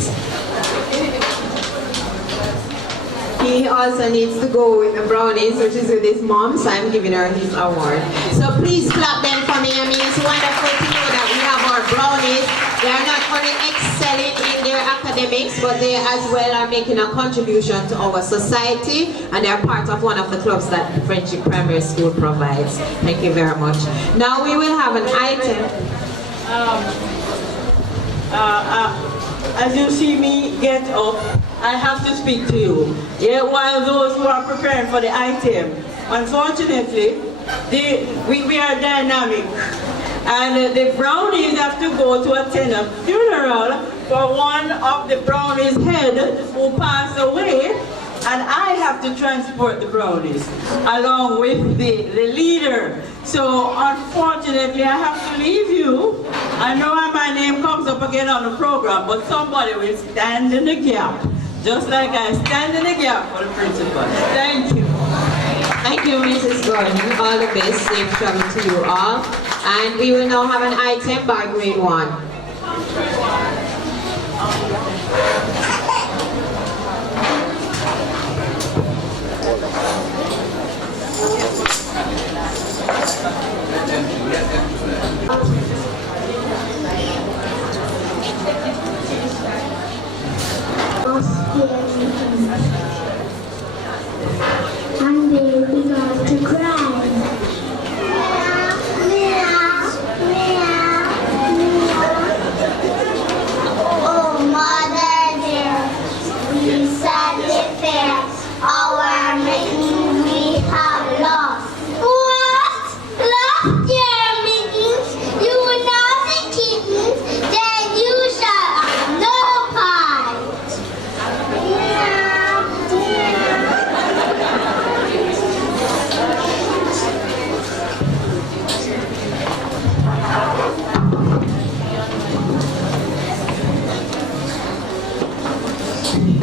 He also needs to go with the brownies, which is with his mom, so I'm giving her his award. So please clap them for me. I mean, it's wonderful to know that we have our brownies. They are not only excelling in their academics, but they as well are making a contribution to our society, and they are part of one of the clubs that Friendship Primary School provides. Thank you very much. Now we will have an item. As you see me get up, I have to speak to you. Yeah, while those who are preparing for the item, unfortunately, we are dynamic. And the brownies have to go to attend a funeral for one of the brownies' head who passed away, and I have to transport the brownies along with the leader. So unfortunately, I have to leave you. I know my name comes up again on the program, but somebody will stand in the gap, just like I stand in the gap for the principal. Thank you. Thank you, Mrs. Gordon. All the best. Safe travel to you all. And we will now have an item by grade 1. And they began to cry. Oh, mother dear, we sadly fear our mittens we have lost. What? Lost your mittens? You were not a kitten? Then you shall have no part.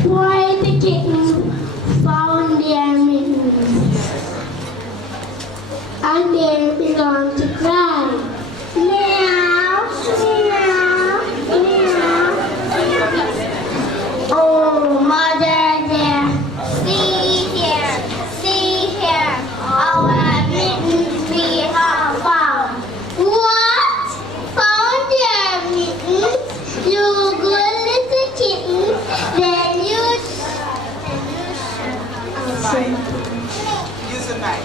Why the kitten found their mittens and they began to cry. Meow, meow, meow. Oh, mother dear, see here, our mittens we have found. What? Found your mittens? You good little kitten, then you Use the mic.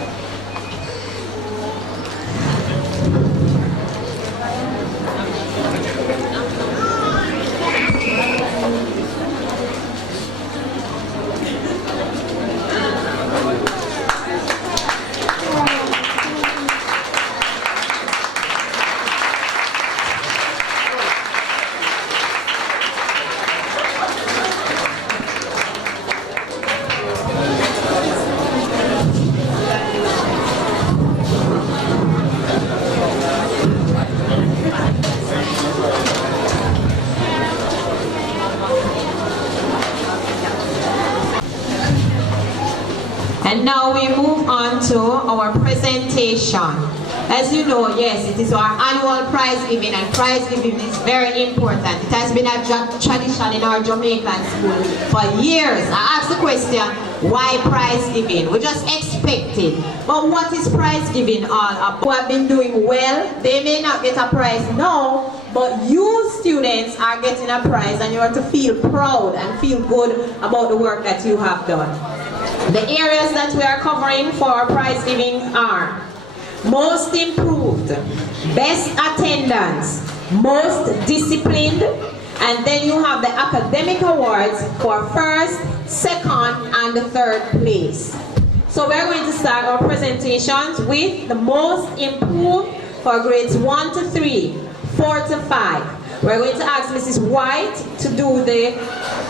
And now we move on to our presentation. As you know, yes, it is our annual prize giving, and prize giving is very important. It has been a tradition in our Jamaican school for years. I asked the question, why prize giving? We just expect it. But what is prize giving all about? Who have been doing well, they may not get a prize now, but you students are getting a prize, and you are to feel proud and feel good about the work that you have done. The areas that we are covering for our prize giving are most improved, best attendance, most disciplined, and then you have the academic awards for first, second, and the third place. So we're going to start our presentations with the most improved for grades 1 to 3, 4 to 5. We're going to ask Mrs. White to do the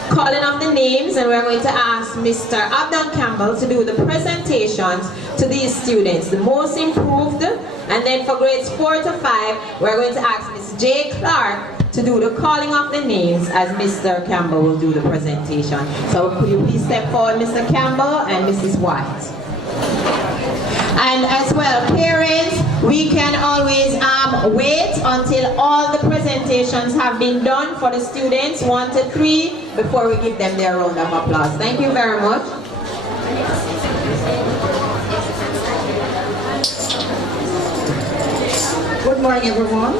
calling of the names, and we're going to ask Mr. Abdon Campbell to do the presentations to these students, the most improved. And then for grades 4 to 5, we're going to ask Ms. J. Clark to do the calling of the names, as Mr. Campbell will do the presentation. So could you please step forward, Mr. Campbell and Mrs. White. And as well, parents, we can always wait until all the presentations have been done for the students 1 to 3 before we give them their round of applause. Thank you very much. Good morning, everyone.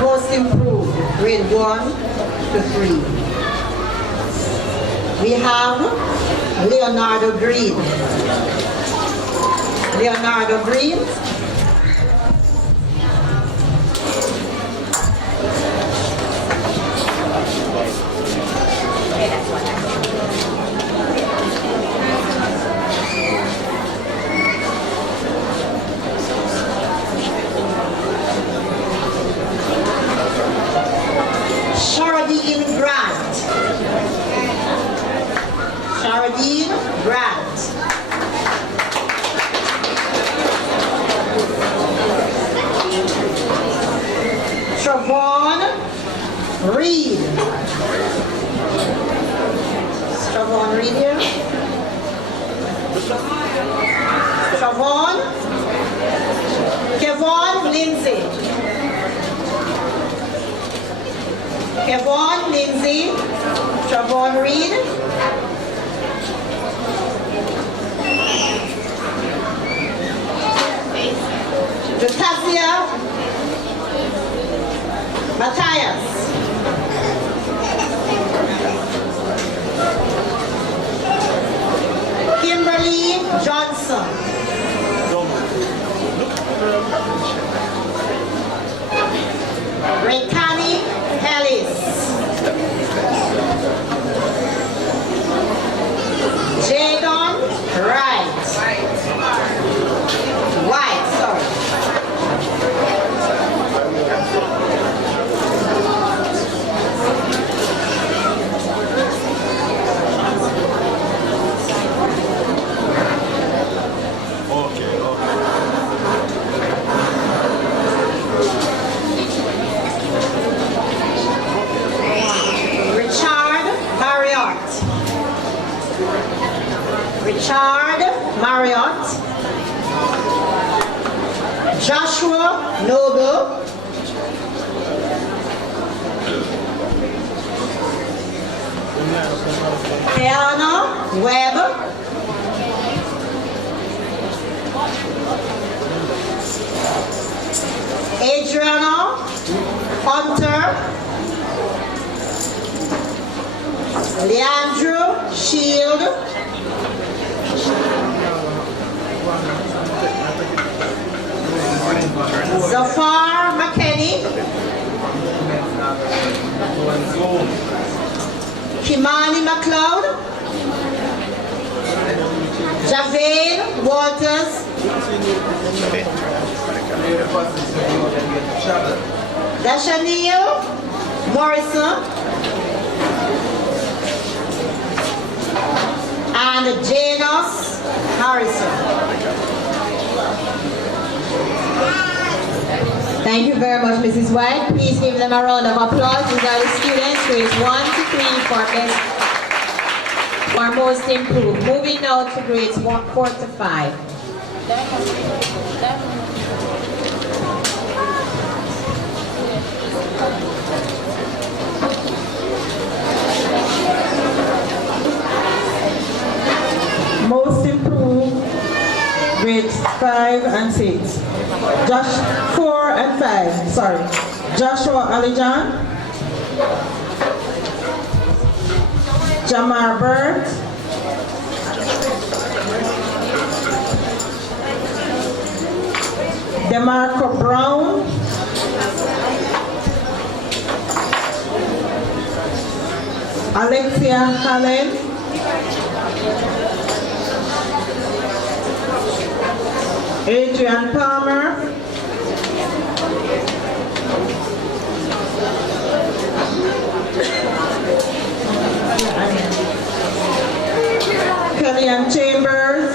Most improved, grade 1 to 3. We have Leonardo Green. Leonardo Green. Sharadine Grant. Sharadine Grant. Travon Reed. Travon Reed here. Lindsay. Kevon, Lindsay, Travon Reed. Jatasia Matthias. Kimberly Johnson. Rekani Ellis. Jadon Wright. White, sorry. Richard Marriott. Richard Marriott. Joshua Noble. Diana Webb. Adriana Hunter. Leandro Shield. Zafar McKinney. Kimani McLeod. Javane Walters. Dashanil Morrison. And Janos Harrison. Thank you very much, Mrs. White. Please give them a round of applause. These are the students, grades 1 to 3 for best, for most improved. Moving now to grades 4 to 5. Most improved, grades 5 and 6. 4 and 5, sorry. Joshua Alijan, Jamar Burt, DeMarco Brown, Alexia Allen, Adrian Palmer, Kellyanne Chambers,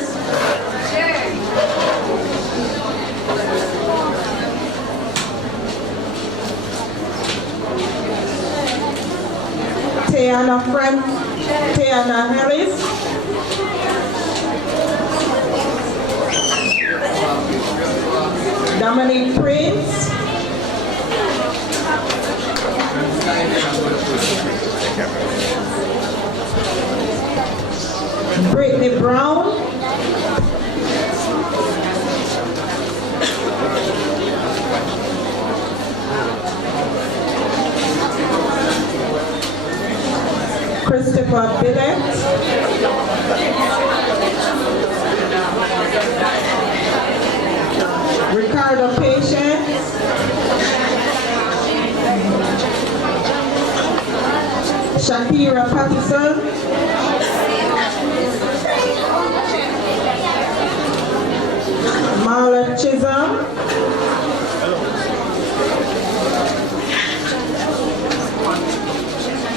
Tiana Harris, Dominic Prince, Brittany Brown, Christopher Billett, Ricardo Patience, Shakira Patterson, Marlon Chisholm,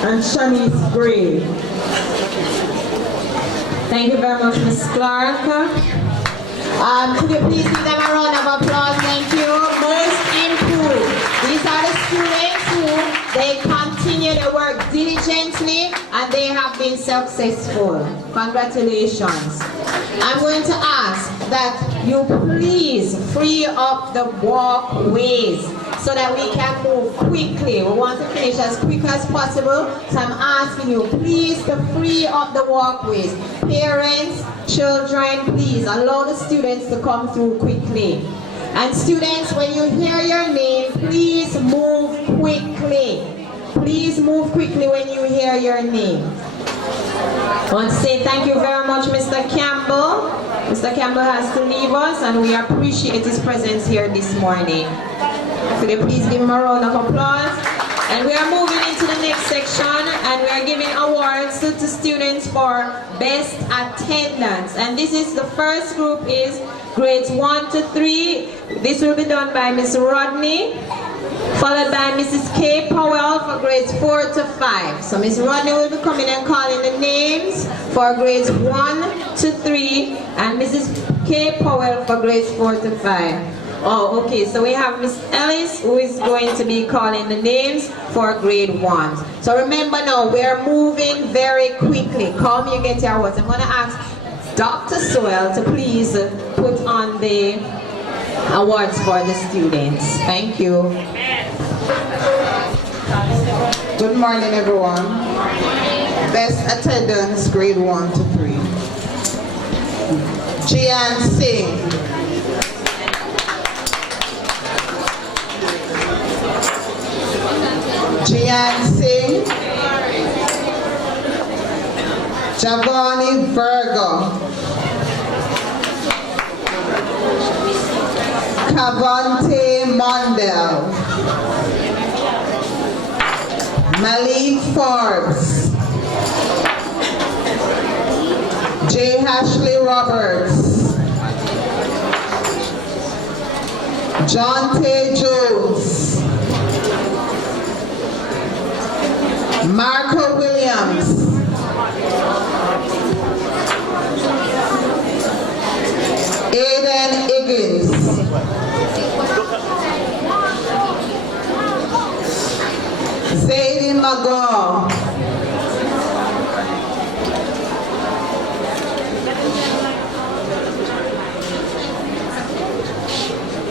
and Shanice Gray. Thank you very much, Ms. Clark. Could you please give them a round of applause? Thank you. Most improved. These are the students who they continue to work diligently and they have been successful. Congratulations. I'm going to ask that you please free up the walkways so that we can move quickly. We want to finish as quick as possible, so I'm asking you please to free up the walkways. Parents, children, please allow the students to come through quickly. And students, when you hear your name, please move quickly. Please move quickly when you hear your name. I want to say thank you very much, Mr. Campbell. Mr. Campbell has to leave us, and we appreciate his presence here this morning. Could you please give him a round of applause? And we are moving into the next section, and we are giving awards to students for best attendance. And this is the first group is grades 1 to 3. This will be done by Ms. Rodney, followed by Mrs. K. Powell for grades 4 to 5. So Ms. Rodney will be coming and calling the names for grades 1 to 3, and Mrs. K. Powell for grades 4 to 5. Oh, okay, so we have Miss Ellis who is going to be calling the names for grade 1. So remember now, we are moving very quickly. Come, you get your awards. I'm going to ask Dr. Sewell to please put on the awards for the students. Thank you. Good morning, everyone. Best attendance, grade 1 to 3. Jian Singh. Jian Singh. Javani Virgo. Cavante Mondel. Malik Forbes. J. Ashley Roberts. John T. Jones. Marco Williams. Aiden Higgins. Zadie McGaw.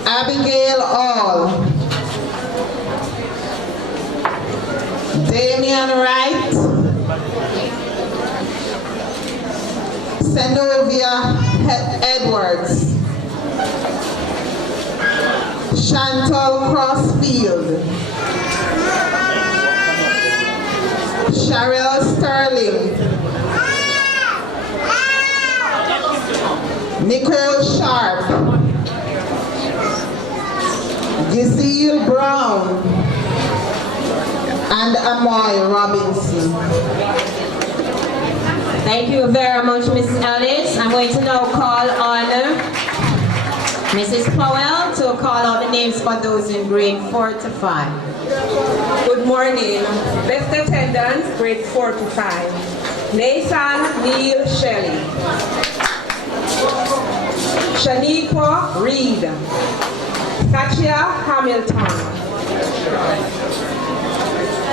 Abigail All. Damian Wright. Sendovia Edwards. Chantal Crossfield. Cheryl Sterling. Nicole Sharp. Giselle Brown. And Amoy Robinson. Thank you very much, Miss Ellis. I'm going to now call on Mrs. Powell to call out the names for those in grade 4 to 5. Good morning. Best attendance, grade 4 to 5. Nathan Neil Shelley. Shaniqua Reed. Satya Hamilton.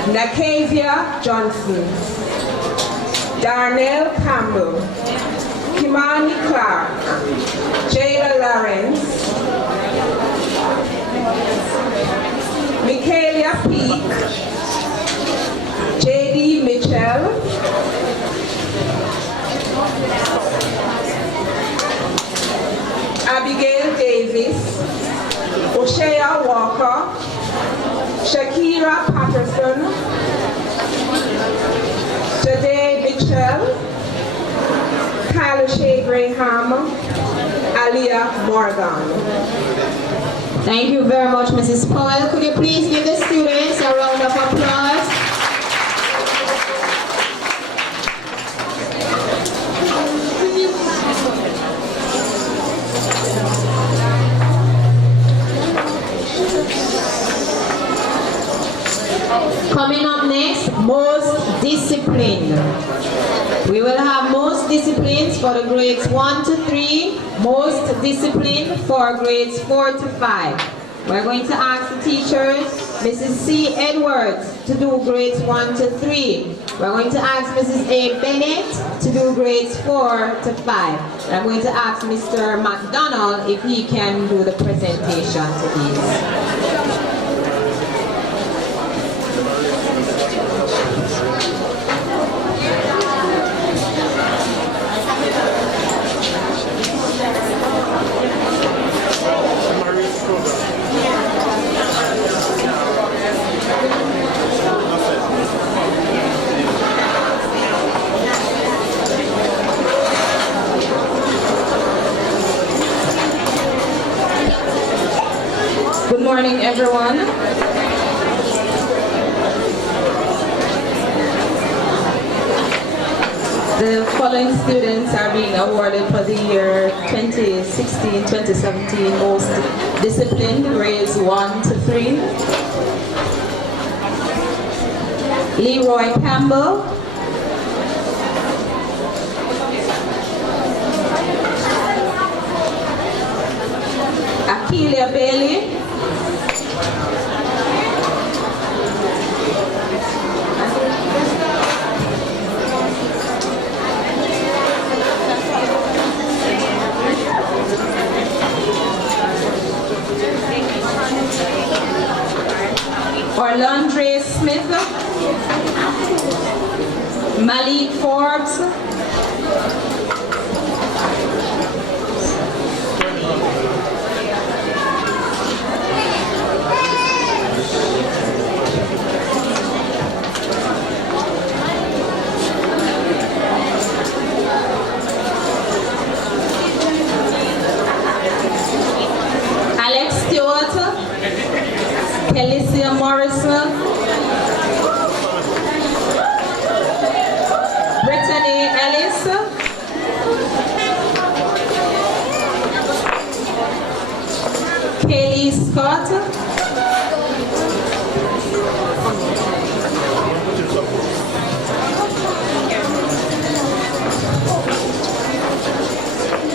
Nakavia Johnson. Darnell Campbell. Kimani Clark. Jayla Lawrence. Michaela Peak. J.D. Mitchell. Abigail Davis. Oshea Walker. Shakira Patterson. Jade Mitchell. Kyle Shea Graham. Aliyah Morgan. Thank you very much, Mrs. Powell. Could you please give the students a round of applause? Coming up next, most disciplined. We will have most disciplines for the grades 1 to 3, most disciplined for grades 4 to 5. We're going to ask the teachers, Mrs. C. Edwards, to do grades 1 to 3. We're going to ask Mrs. A. Bennett to do grades 4 to 5. And I'm going to ask Mr. McDonald if he can do the presentation to these. Good morning, everyone. The following students are being awarded for the year 2016-2017 most disciplined, grades 1 to 3. Leroy Campbell, Akeelia Bailey, Orlandre Smith, Malik Forbes, Alex Stewart, Felicia Morrison, Brittany Ellis, Kaylee Scott,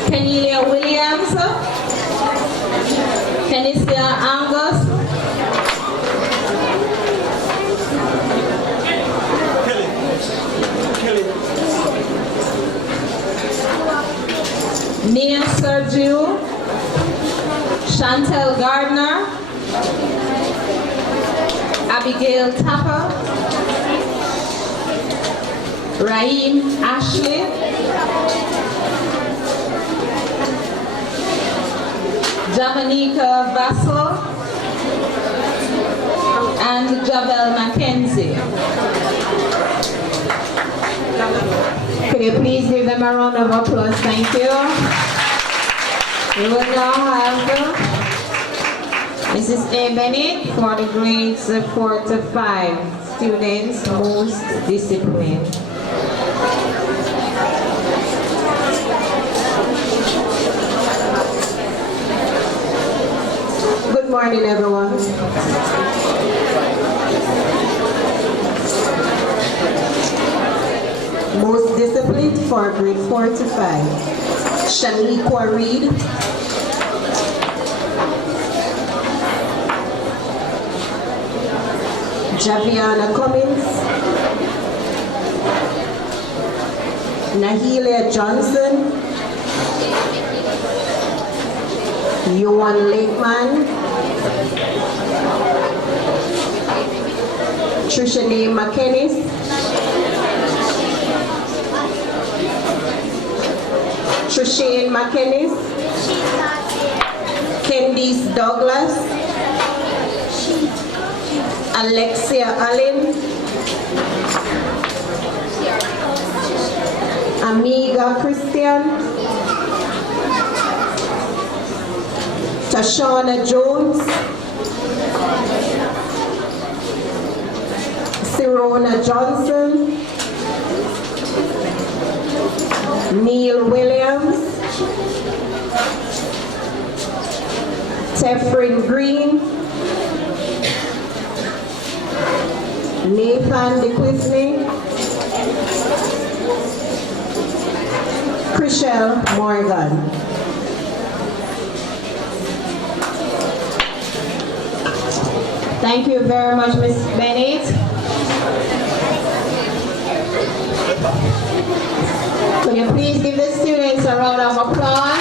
Kenelia Williams, Kenesia Angus, Nia Sergio, Chantel Gardner, Abigail Tapper, Raheem Ashley, Jamanika Vassell, and Javel Mackenzie. Could you please give them a round of applause? Thank you. We will now have Mrs. A. Bennett for the grades 4 to 5, students most disciplined. Good morning, everyone. Most disciplined for grade 4 to 5. Shaniqua Reed, Javiana Cummins, Nahilia Johnson, Johan Lakeman, Trishane McKennis, Trishane McKennis, Candice Douglas, Alexia Allen, Amiga Christian, Tashana Jones, Sirona Johnson, Neil Williams, Tefrin Green, Nathan DeQuisney, Chriselle Morgan. Thank you very much, Ms. Bennett. Could you please give the students a round of applause?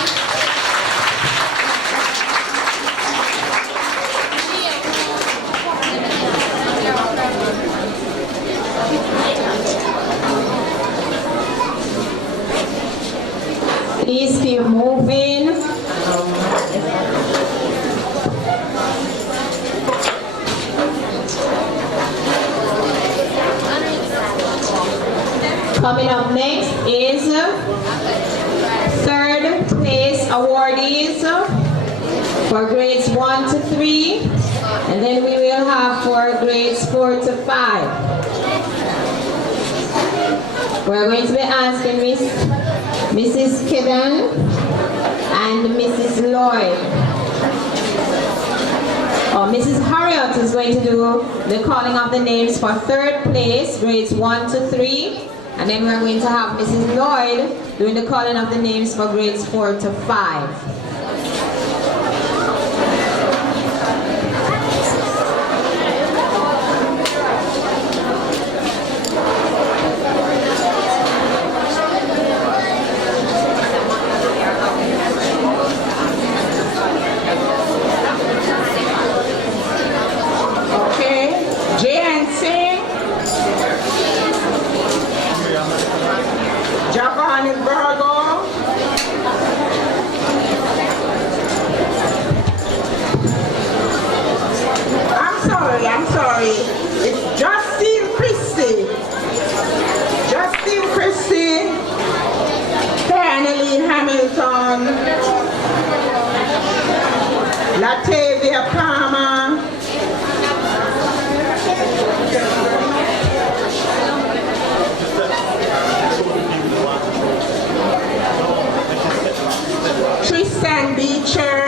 Please keep moving. Coming up next is third place awardees for grades 1 to 3, and then we will have for grades 4 to 5. We're going to be asking Mrs. Kidden and Mrs. Lloyd. Mrs. Harriot is going to do the calling of the names for third place, grades 1 to 3. And then we're going to have Mrs. Lloyd doing the calling of the names for grades 4 to 5. I'm sorry. It's Justine Christie. Justine Christie. Annalene Hamilton. Latavia Palmer. Tristan Beecher.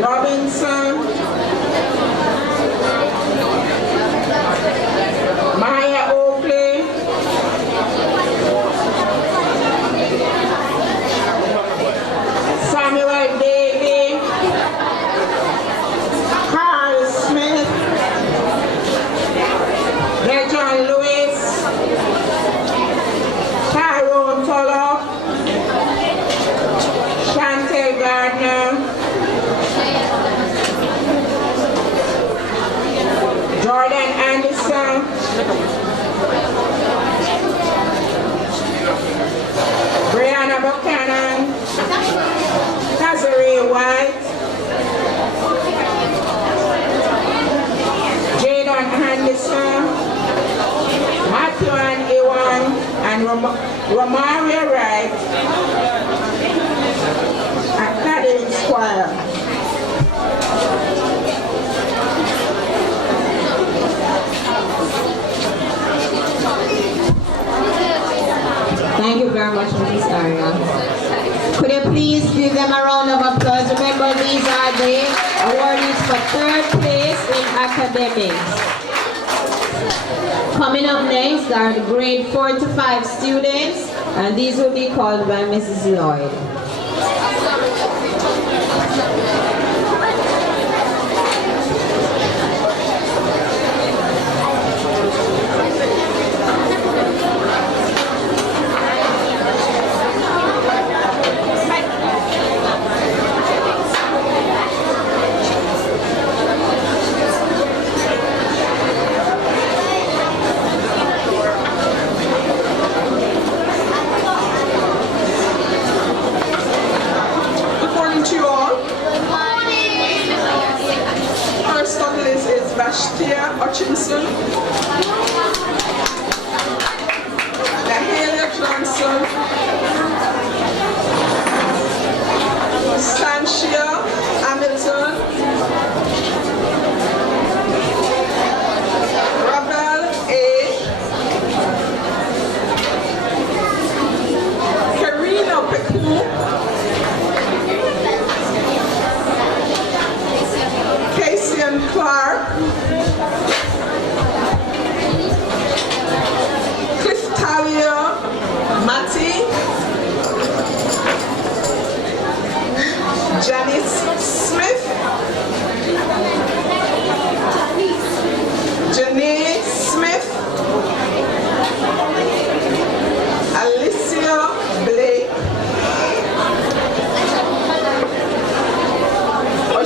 Robinson, Maya Oakley, Samuel Davey, Carl Smith, John Lewis, Tyrone Tulloch, Chantel Gardner, Jordan Anderson, Brianna Buchanan, Nazarene White, Jadon Henderson, Matthew and Ewan, and Romaria Wright, and Madeline Squire. Thank you very much, Mrs. Aria. Could you please give them a round of applause? Remember, these are the awardees for third place in academics. Coming up next are the grade 4 to 5 students, and these will be called by Mrs. Lloyd. Hutchinson, Nahalia Johnson, Sanchia Hamilton, Rabel A.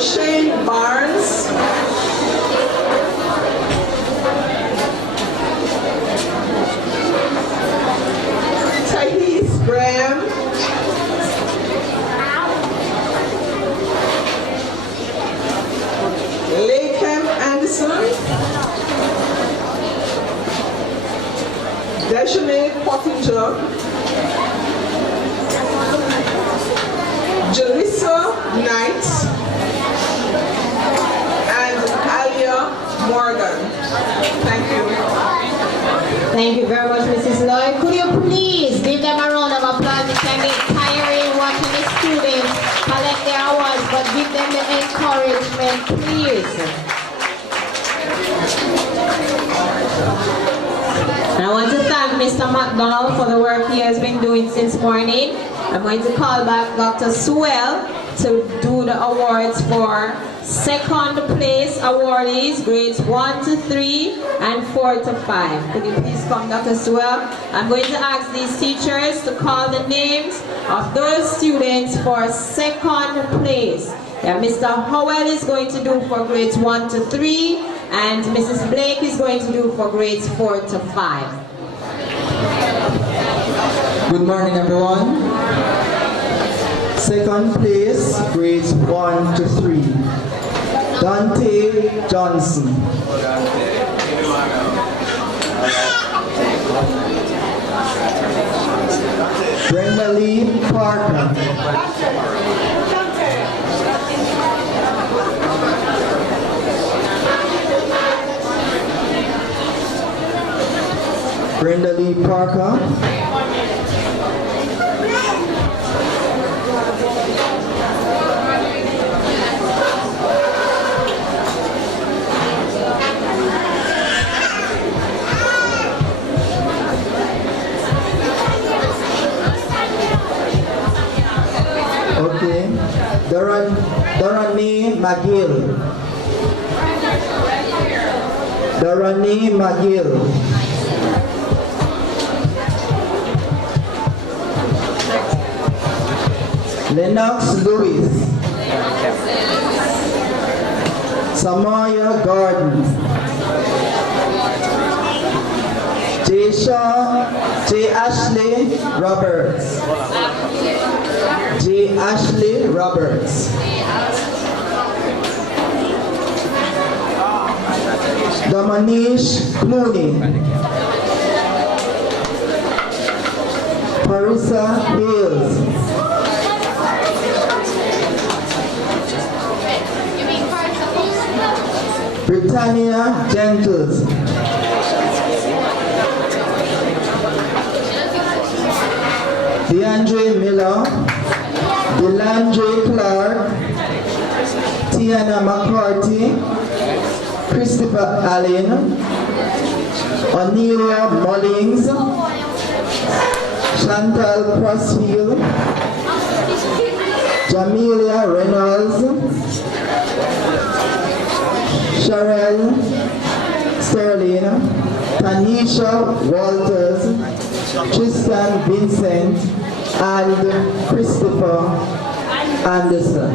O'Shane Barnes, Thais Graham, Lakem Anderson, Deshane Pottinger, Jalissa Knight, and Alia Morgan. Thank you. Thank you very much, Mrs. Lloyd. Could you please give them a round of applause? It can get tiring watching the students collect their awards, but give them the encouragement, please. I want to thank Mr. McDonald for the work he has been doing since morning. I'm going to call back Dr. Sewell to do the awards for second place awardees, grades 1 to 3 and 4 to 5. Could you please come, Dr. Sewell? I'm going to ask these teachers to call the names of those students for second place. Yeah, Mr. Howell is going to do for grades 1 to 3 and Mrs. Blake is going to do for grades 4 to 5. Good morning, everyone. Second place, grades 1 to 3. Dante Johnson. Brenda Lee Parker. Brenda Lee Parker. Okay. Dorani McGill. Dorani McGill. Lennox Lewis. Samaya Gordon. J. Ashley Roberts. J. Ashley Roberts. Damanish Clooney. Parisa Hills. Britannia Gentles. DeAndre Miller. Delandre Clark. Tiana McCarthy. Christopher Allen. Onelia Mullings. Chantal Crossfield. Jamelia Reynolds. Sherelle Sterling, Tanisha Walters, Tristan Vincent, and Christopher Anderson.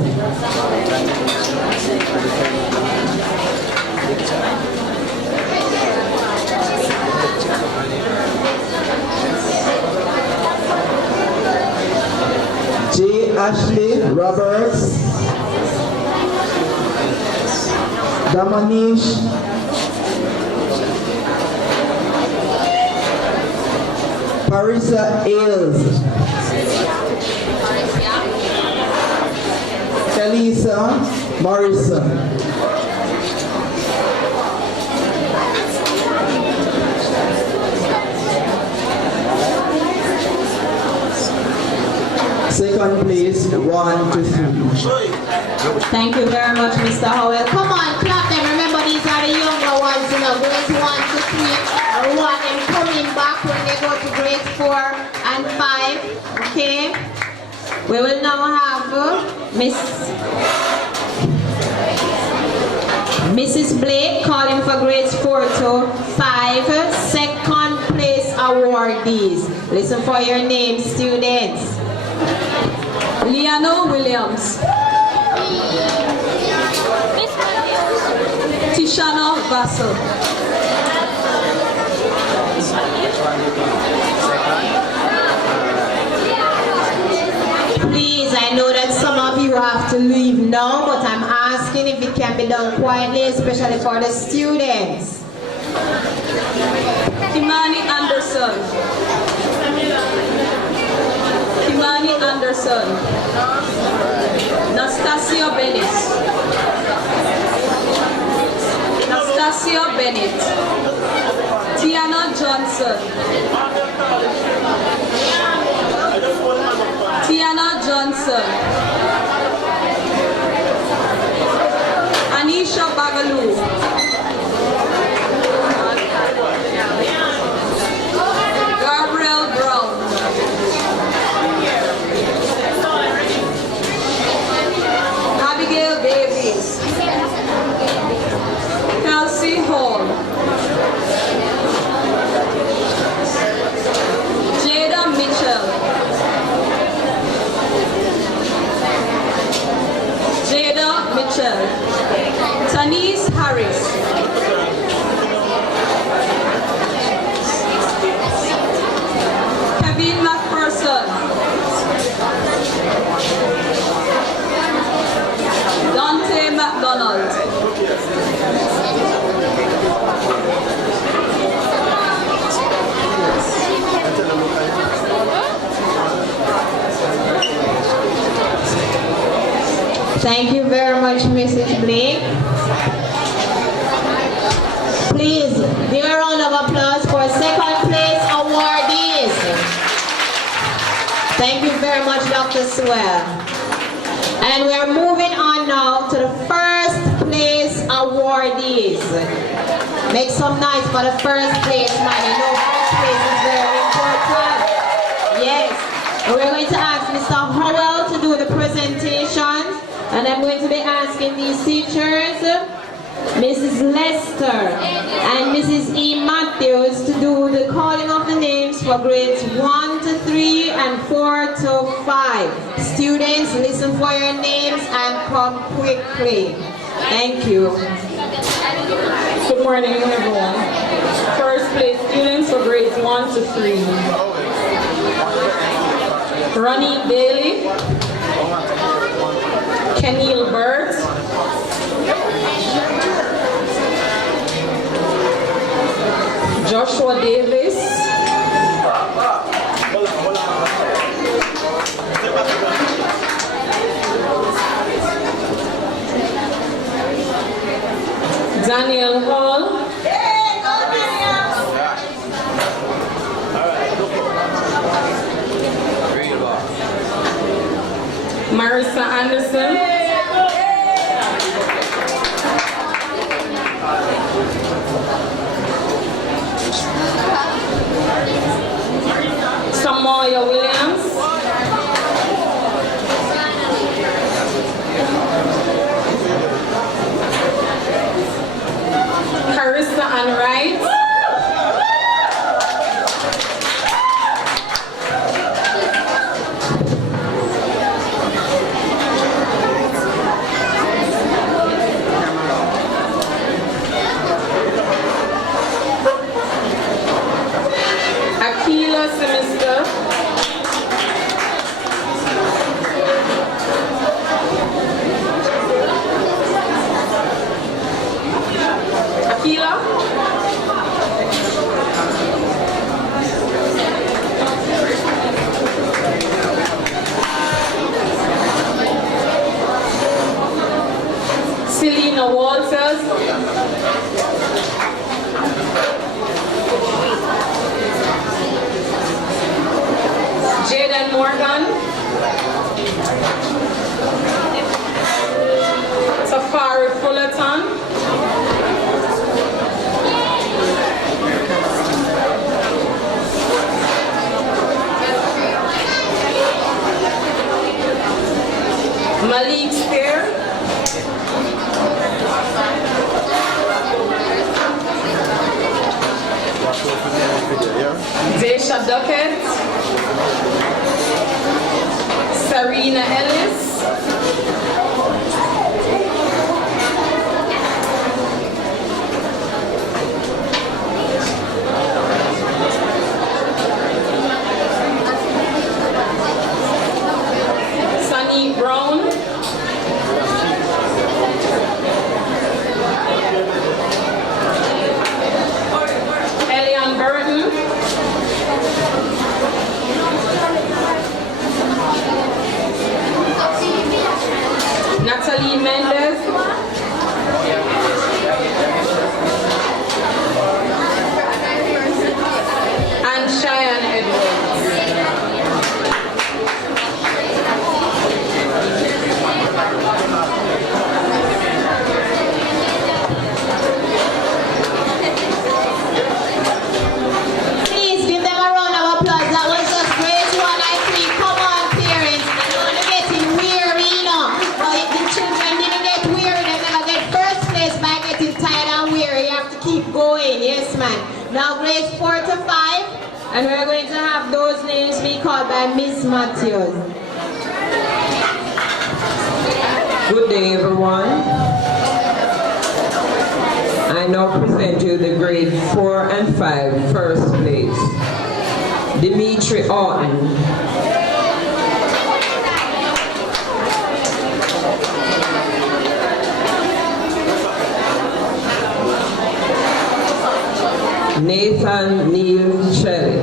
J. Ashley Roberts, Damanish Parisa Ailes, Elisa Morrison, second place 1 to 3. Thank you very much, Mr. Howell. Come on, clap them. Remember, these are the younger ones, you know, grades 1 to 3. We want them coming back when they go to grades 4 and 5. Okay? We will now have Mrs. Blake calling for grades 4 to 5. Second place awardees. Listen for your names, students. Liano Williams. Kinshana Vassal. Please, I know that some of you have to leave now, but I'm asking if it can be done quietly, especially for the students. Kimani Anderson. Kimani Anderson. Nastasia Bennett. Nastasia Bennett. Tiana Johnson. Tiana Johnson. Anisha Bagaloo. Gabriel Brown. Abigail Davies. Kelsey Hall. Jada Mitchell. Jada Mitchell. Tanise Harris. Kevin McPherson. Dante McDonald. Thank you very much, Mrs. Blake. Please, give a round of applause for second place awardees. Thank you very much, Dr. Swell. And we're moving on now to the first place awardees. Make some noise for the first place, man. You know first place is very important. Yes. And we're going to ask Mr. Howell to do the presentation. And I'm going to be asking these teachers, Mrs. Lester and Mrs. E. Matthews, to do the calling of the names for grades 1 to 3 and 4 to 5. Students, listen for your names and come quickly. Thank you. Good morning, everyone. First place students for grades 1 to 3. Ronnie Bailey. Kenil Burt. Joshua Davis. Daniel Hall. Marissa Anderson. Samoya Williams. Carissa Ann Wright. Akila Semister. Akila. Selena Walters. Jaden Morgan. Safari Fullerton. Malik Spear. Desha Duckett. Now grades 4 to 5, and we're going to have those names be called by Miss Matthews. Good day, everyone. I now present you the grade 4 and 5 first place. Dimitri Orton. Nathan Neil Shelley.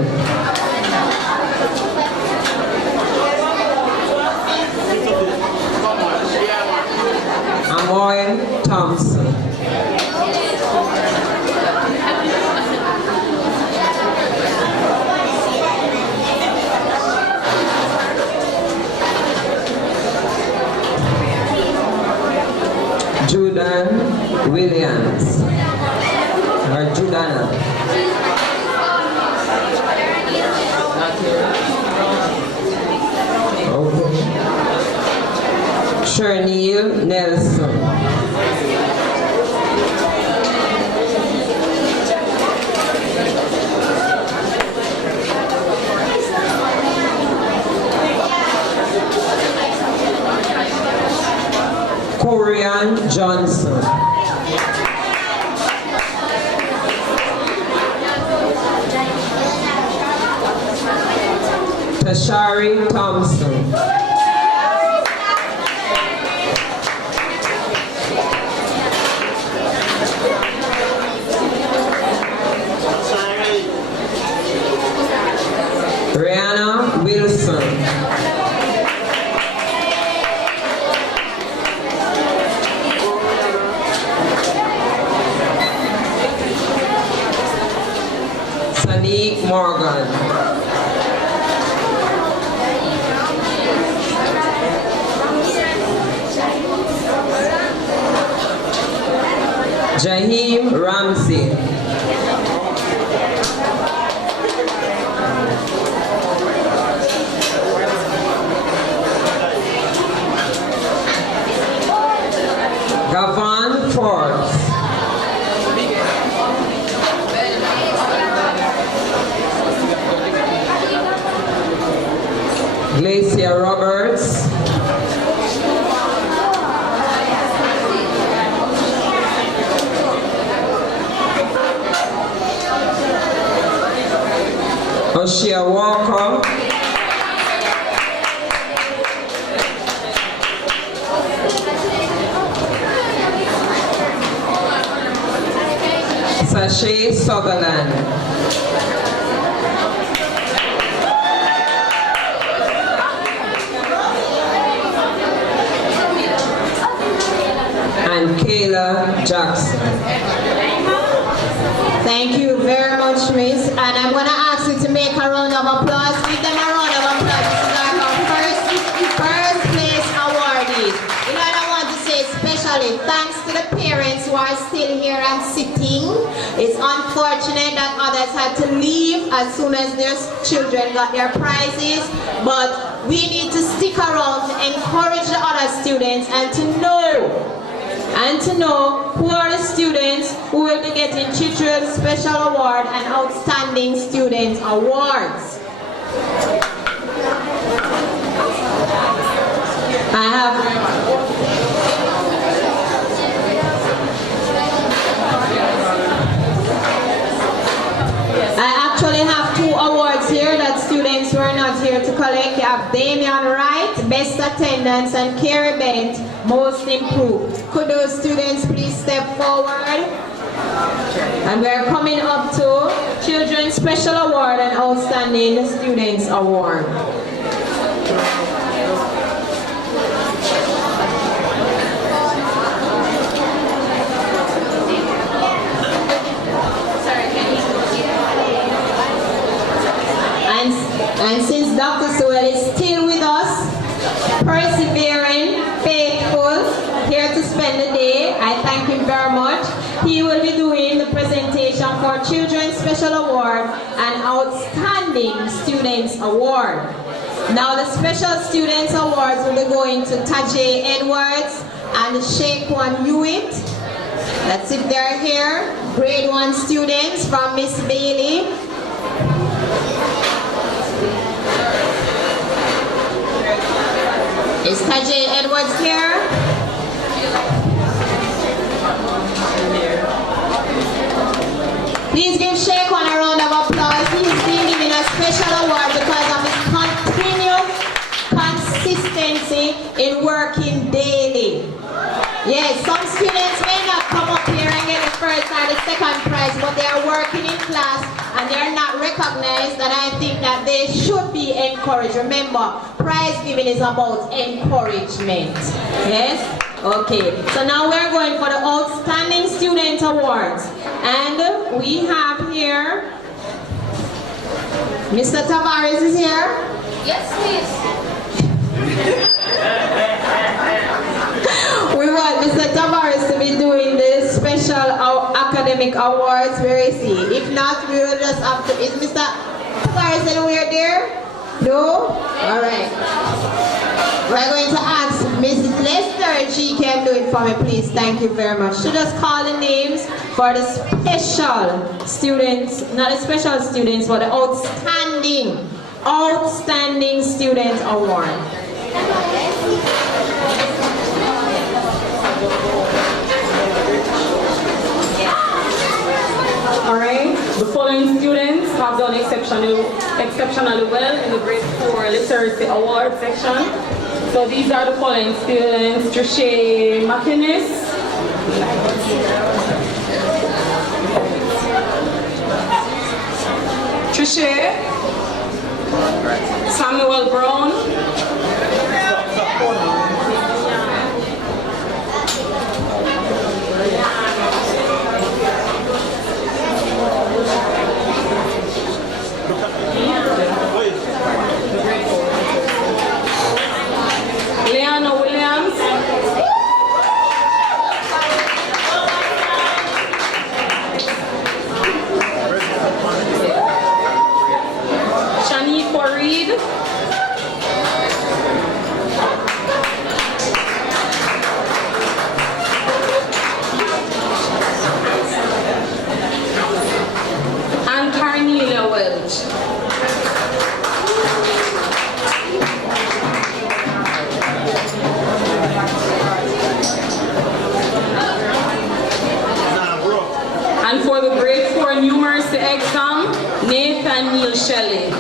Amoy Thompson. Judan Williams. Or Judana. Okay. Sherneil Nelson. Corian Johnson. Tashari Thompson. Rihanna Wilson. Sanique Morgan. Jaheem Ramsey. Gavan Forbes. Glacia Roberts. Oshia Walker. Sashay Sutherland. And Kayla Jackson. Thank you very much, Miss. And I'm going to ask you to make a round of applause. Give them a round of applause. This is like our first place awardees. You know, I want to say especially thanks to the parents who are still here and sitting. It's unfortunate that others had to leave as soon as their children got their prizes. But we need to stick around to encourage the other students and to know who are the students who will be getting Children's Special Award and Outstanding Student Awards. I actually have 2 awards here that students who are not here to collect. You have Damian Wright, Best Attendance, and Carrie Bent, Most Improved. Could those students please step forward? And we're coming up to Children's Special Award and Outstanding Students Award. And since Dr. Sewell is still with us, persevering, faithful, here to spend the day, I thank him very much. He will be doing the presentation for Children's Special Award and Outstanding Students Award. Now the Special Students Awards will be going to Tajay Edwards and Shaquan Hewitt. Let's see if they're here. Grade 1 students from Miss Bailey. Is Tajay Edwards here? Please give Shaquan a round of applause. He is being given a special award because of his continued consistency in working daily. Yes, some students may not come up here and get the first or the second prize, but they are working in class and they are not recognized, and I think that they should be encouraged. Remember, prize giving is about encouragement. Yes? Okay, so now we're going for the Outstanding Student Awards. And we have here, Mr. Tavares is here. Yes, please. We want Mr. Tavares to be doing the special academic awards. Where is he? If not, we will just have to. Is Mr. Tavares anywhere there? No? Alright. We're going to ask Mrs. Lester if she can do it for me, please. Thank you very much. So just call the names for the special students, not the special students, but the outstanding student award. Alright, the following students have done exceptionally well in the grade 4 literacy award section. So these are the following students: Trisha McInnes, Samuel Brown, Leanna Williams, Shaniqua Reed, and Carnelia Welch. And for the grade 4 numeracy exam, Nathan Neil Shelley.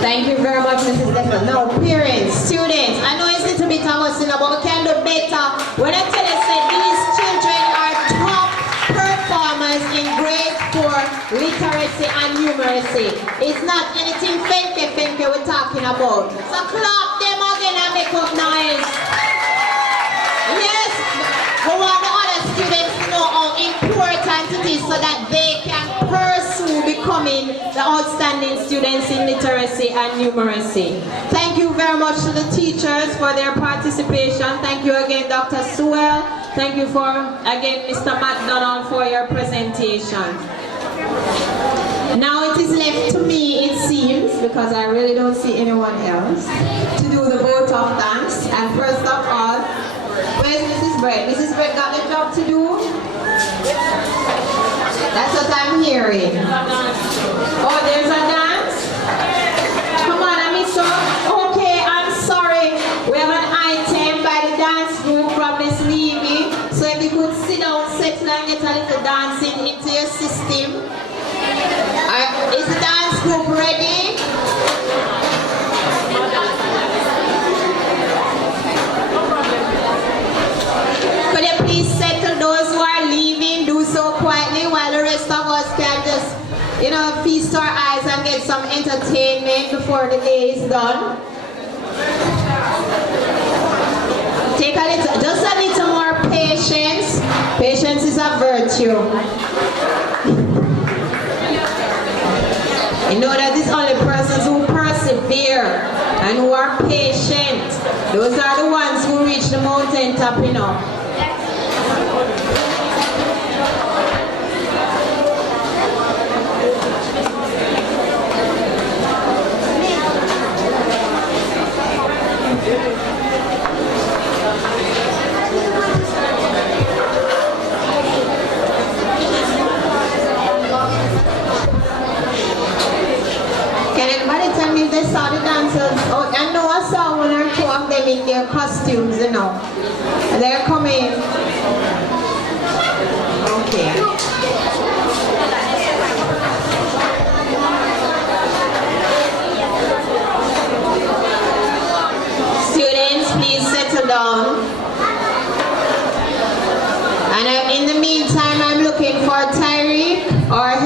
Thank you very much, Mrs. Lester. Now, parents, students, I know it's a little bit of us, but we can do better. When I tell you that these children are top performers in grade 4 literacy and numeracy, it's not anything fancy we're talking about. So clap them again and make up noise. Yes, we want the other students to know how important it is so that they can pursue becoming the outstanding students in literacy and numeracy. Thank you very much to the teachers for their participation. Thank you again, Dr. Sewell. Thank you for, again, Mr. McDonald for your presentation. Now it is left to me, it seems, because I really don't see anyone else, to do the vote of thanks. And first of all, where's Mrs. Brett? Mrs. Brett got the job to do? That's what I'm hearing. Oh, there's a dance? Come on, Amiso. Okay, I'm sorry. We have an item by the dance group from Miss Levy. So if you could sit down, settle and get a little dancing into your system. Is the dance group ready? Could you please settle those who are leaving? Do so quietly while the rest of us can just, feast our eyes and get some entertainment before the day is done. Take just a little more patience. Patience is a virtue. You know that it's only persons who persevere and who are patient. Those are the ones who reach the mountaintop, them in their costumes, you know. They're coming. Okay. Students, please settle down. And in the meantime, I'm looking for Tyreek or